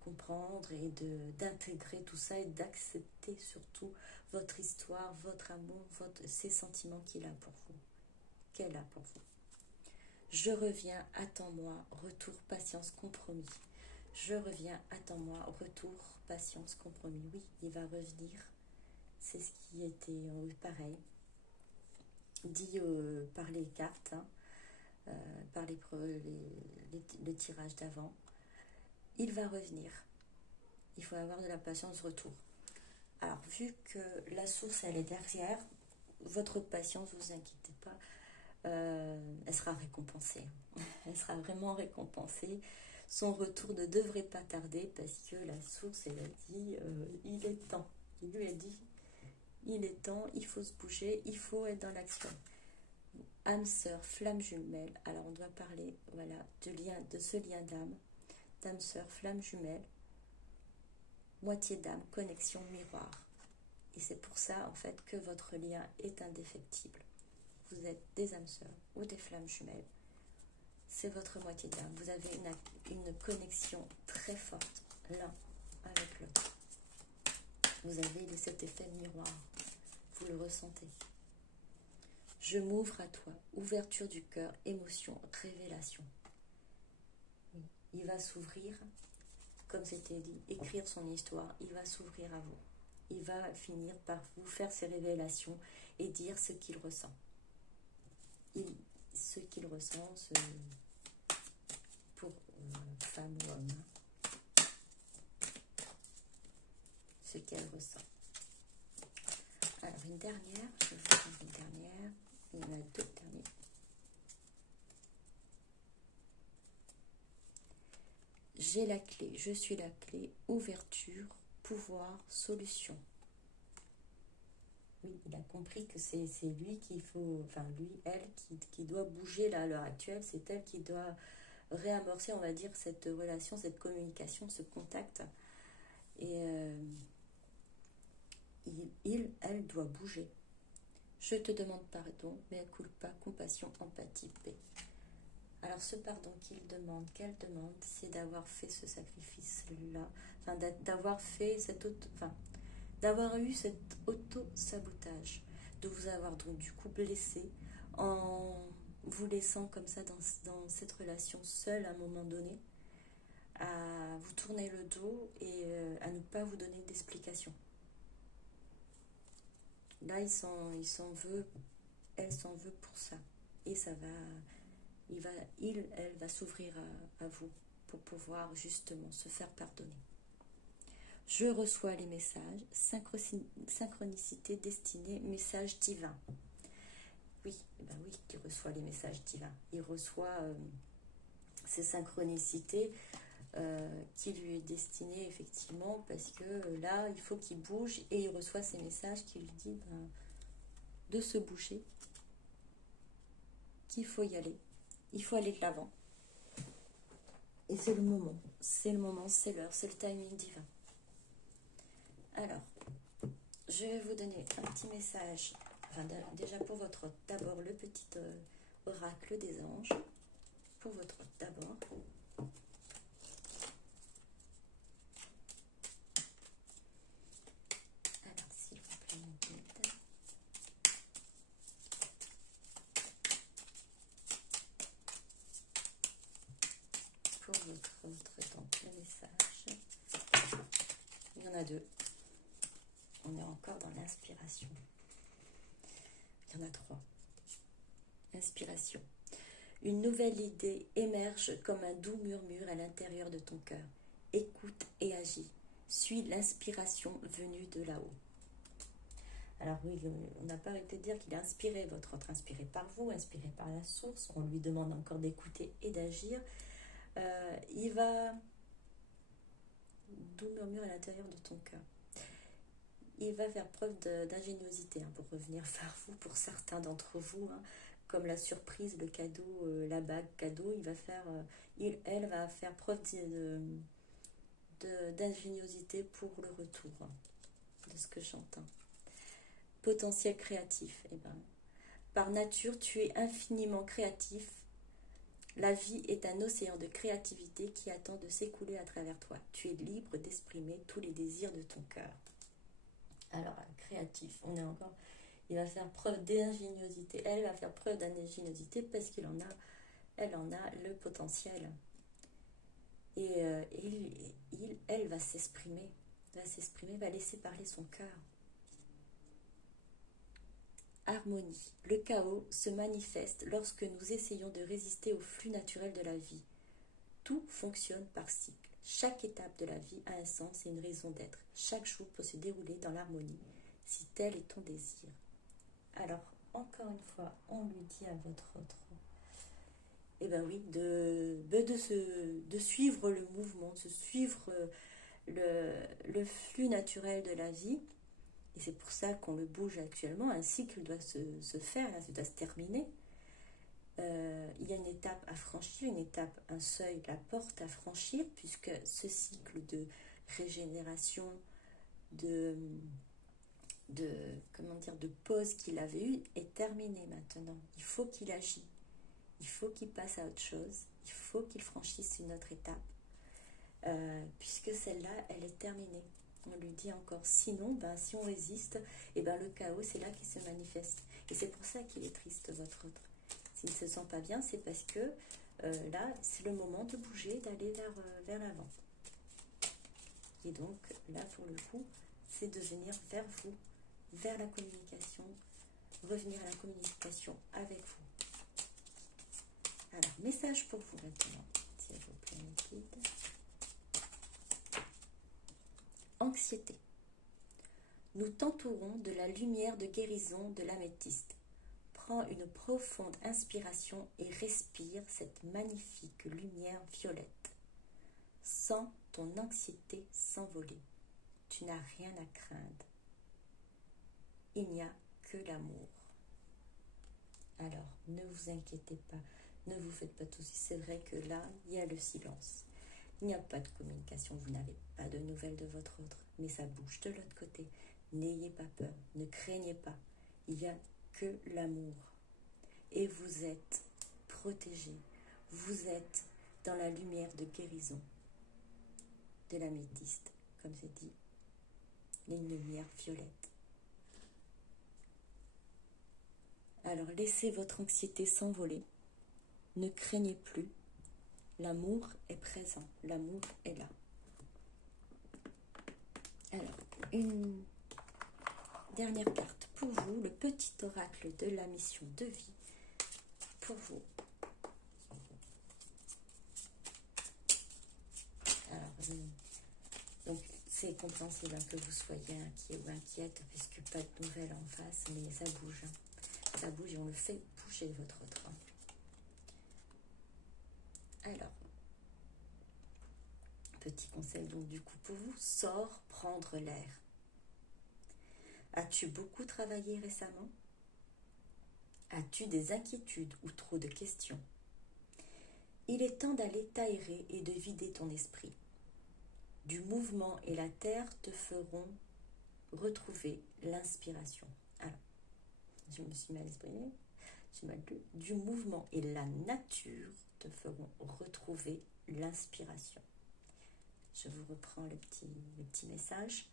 comprendre et d'intégrer tout ça et d'accepter surtout votre histoire, votre amour, ces sentiments qu'elle a pour vous. Je reviens, attends-moi, retour, patience, compromis. Je reviens, attends-moi, retour, patience, compromis. Oui, il va revenir. C'est ce qui était pareil, dit par les cartes, hein, par le tirage d'avant. Il va revenir. Il faut avoir de la patience, retour. Alors, vu que la source, elle est derrière, votre patience, ne vous inquiétez pas, elle sera récompensée. Elle sera vraiment récompensée. Son retour ne devrait pas tarder parce que la source, elle a dit, il est temps. Il lui a dit, il est temps, il faut se bouger, il faut être dans l'action. Âme sœur, flamme jumelle. Alors, on doit parler, voilà, de ce lien d'âme. Âme sœur, flamme jumelle, moitié d'âme, connexion, miroir. Et c'est pour ça, en fait, que votre lien est indéfectible. Vous êtes des âmes sœurs ou des flammes jumelles. C'est votre moitié d'âme. Vous avez une connexion très forte l'un avec l'autre. Vous avez cet effet miroir. Vous le ressentez. Je m'ouvre à toi. Ouverture du cœur, émotion, révélation. Il va s'ouvrir, comme c'était dit, écrire son histoire. Il va s'ouvrir à vous. Il va finir par vous faire ses révélations et dire ce qu'il ressent. Ce qu'il ressent pour femme ou homme. Ce qu'elle ressent. Alors, une dernière. Je vais vous prendre une dernière. Il y en a deux derniers. J'ai la clé, je suis la clé, ouverture, pouvoir, solution. Oui, il a compris que c'est lui qu'il faut, enfin lui, elle, qui doit bouger là à l'heure actuelle. C'est elle qui doit réamorcer, on va dire, cette relation, cette communication, ce contact. Et elle doit bouger. Je te demande pardon, mais elle coule pas, compassion, empathie, paix. Alors ce pardon qu'elle demande, c'est d'avoir fait ce sacrifice-là, enfin d'avoir fait d'avoir eu cet auto-sabotage, de vous avoir donc du coup blessé en vous laissant comme ça dans cette relation seule à un moment donné, à vous tourner le dos et à ne pas vous donner d'explication. Là, il s'en veut elle s'en veut pour ça. Et ça va, elle va s'ouvrir à vous pour pouvoir justement se faire pardonner. Je reçois les messages, synchronicité, destinée, message divin. Oui, ben oui, il reçoit les messages divins. Il reçoit ces synchronicités qui lui est destinée effectivement, parce que là, il faut qu'il bouge et il reçoit ces messages qui lui disent de se bouger, qu'il faut y aller, il faut aller de l'avant. Et c'est le moment, c'est l'heure, c'est le timing divin. Alors, je vais vous donner un petit message, enfin, déjà pour votre hôte, d'abord le petit oracle des anges, pour votre hôte d'abord. Alors, s'il vous plaît, mon guide. Pour votre hôte, donc le message. Il y en a deux. On est encore dans l'inspiration. Il y en a trois. Inspiration. Une nouvelle idée émerge comme un doux murmure à l'intérieur de ton cœur. Écoute et agis. Suis l'inspiration venue de là-haut. Alors oui, on n'a pas arrêté de dire qu'il est inspiré, votre autre, inspiré par vous, inspiré par la source. On lui demande encore d'écouter et d'agir. Il va... Doux murmure à l'intérieur de ton cœur. Il va faire preuve d'ingéniosité pour revenir vers vous, pour certains d'entre vous, comme la surprise, le cadeau, la bague cadeau. Elle va faire preuve d'ingéniosité pour le retour, de ce que j'entends. Potentiel créatif. Par nature, tu es infiniment créatif. La vie est un océan de créativité qui attend de s'écouler à travers toi. Tu es libre d'exprimer tous les désirs de ton cœur. Alors, créatif, il va faire preuve d'ingéniosité. Elle va faire preuve d'ingéniosité parce elle en a le potentiel. Et elle va s'exprimer, va laisser parler son cœur. Harmonie. Le chaos se manifeste lorsque nous essayons de résister au flux naturel de la vie. Tout fonctionne par cycle. Chaque étape de la vie a un sens et une raison d'être. Chaque jour peut se dérouler dans l'harmonie, si tel est ton désir. Alors, encore une fois, on lui dit à votre autre, de suivre le mouvement, de suivre le flux naturel de la vie. Et c'est pour ça qu'on le bouge actuellement. Un cycle doit se faire, là, ça doit se terminer. Il y a une étape à franchir, un seuil, la porte à franchir, puisque ce cycle de régénération, de pause qu'il avait eu est terminé maintenant. Il faut qu'il agisse, il faut qu'il passe à autre chose, il faut qu'il franchisse une autre étape, puisque celle-là, elle est terminée. On lui dit encore, sinon, si on résiste, le chaos, c'est là qu'il se manifeste. Et c'est pour ça qu'il est triste, votre autre. S'il ne se sent pas bien, c'est parce que là, c'est le moment de bouger, d'aller vers l'avant. Et donc, là, pour le coup, c'est de venir vers vous, vers la communication, revenir à la communication avec vous. Alors, message pour vous maintenant, s'il vous plaît, mes guides. Anxiété. Nous t'entourons de la lumière de guérison de l'améthyste. Prends une profonde inspiration et respire cette magnifique lumière violette. Sens ton anxiété s'envoler. Tu n'as rien à craindre. Il n'y a que l'amour. Alors, ne vous inquiétez pas, ne vous faites pas de soucis. C'est vrai que là, il y a le silence. Il n'y a pas de communication, vous n'avez pas de nouvelles de votre autre, mais ça bouge de l'autre côté. N'ayez pas peur, ne craignez pas. Il n'y a que l'amour. Et vous êtes protégé. Vous êtes dans la lumière de guérison de l'améthyste, comme c'est dit, une lumière violette. Alors laissez votre anxiété s'envoler. Ne craignez plus. L'amour est présent. L'amour est là. Alors, dernière carte pour vous, le petit oracle de la mission de vie pour vous. Alors, donc c'est compréhensible que vous soyez inquiet ou inquiète, puisque pas de nouvelles en face, mais ça bouge. Ça bouge et on le fait bouger votre train. Alors, petit conseil donc du coup pour vous, sors prendre l'air. As-tu beaucoup travaillé récemment? As-tu des inquiétudes ou trop de questions? Il est temps d'aller t'aérer et de vider ton esprit. Du mouvement et la terre te feront retrouver l'inspiration. Alors, je me suis mal exprimée, j'ai mal lu. Du mouvement et la nature te feront retrouver l'inspiration. Je vous reprends le petit message.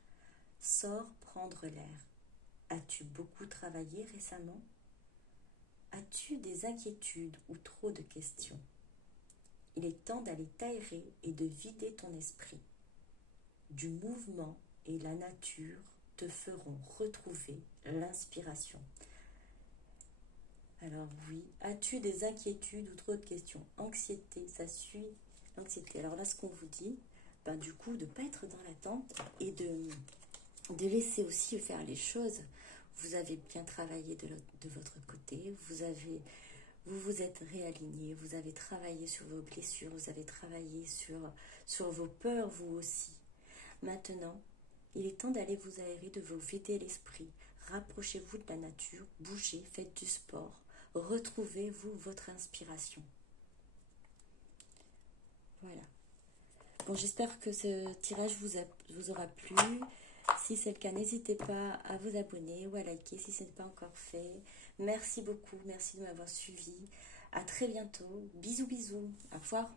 Sors prendre l'air. As-tu beaucoup travaillé récemment? As-tu des inquiétudes ou trop de questions? Il est temps d'aller t'aérer et de vider ton esprit. Du mouvement et la nature te feront retrouver l'inspiration. Alors oui, as-tu des inquiétudes ou trop de questions? Anxiété, ça suit l'anxiété. Alors là, ce qu'on vous dit, du coup, de ne pas être dans l'attente et de laisser aussi faire les choses. Vous avez bien travaillé de votre côté, vous vous êtes réaligné, vous avez travaillé sur vos blessures, vous avez travaillé sur vos peurs, vous aussi. Maintenant, il est temps d'aller vous aérer, de vous vider l'esprit. Rapprochez-vous de la nature, bougez, faites du sport, retrouvez-vous votre inspiration. Voilà. Bon, j'espère que ce tirage vous aura plu. Si c'est le cas, n'hésitez pas à vous abonner ou à liker si ce n'est pas encore fait. Merci beaucoup, merci de m'avoir suivi. À très bientôt. Bisous, bisous. Au revoir.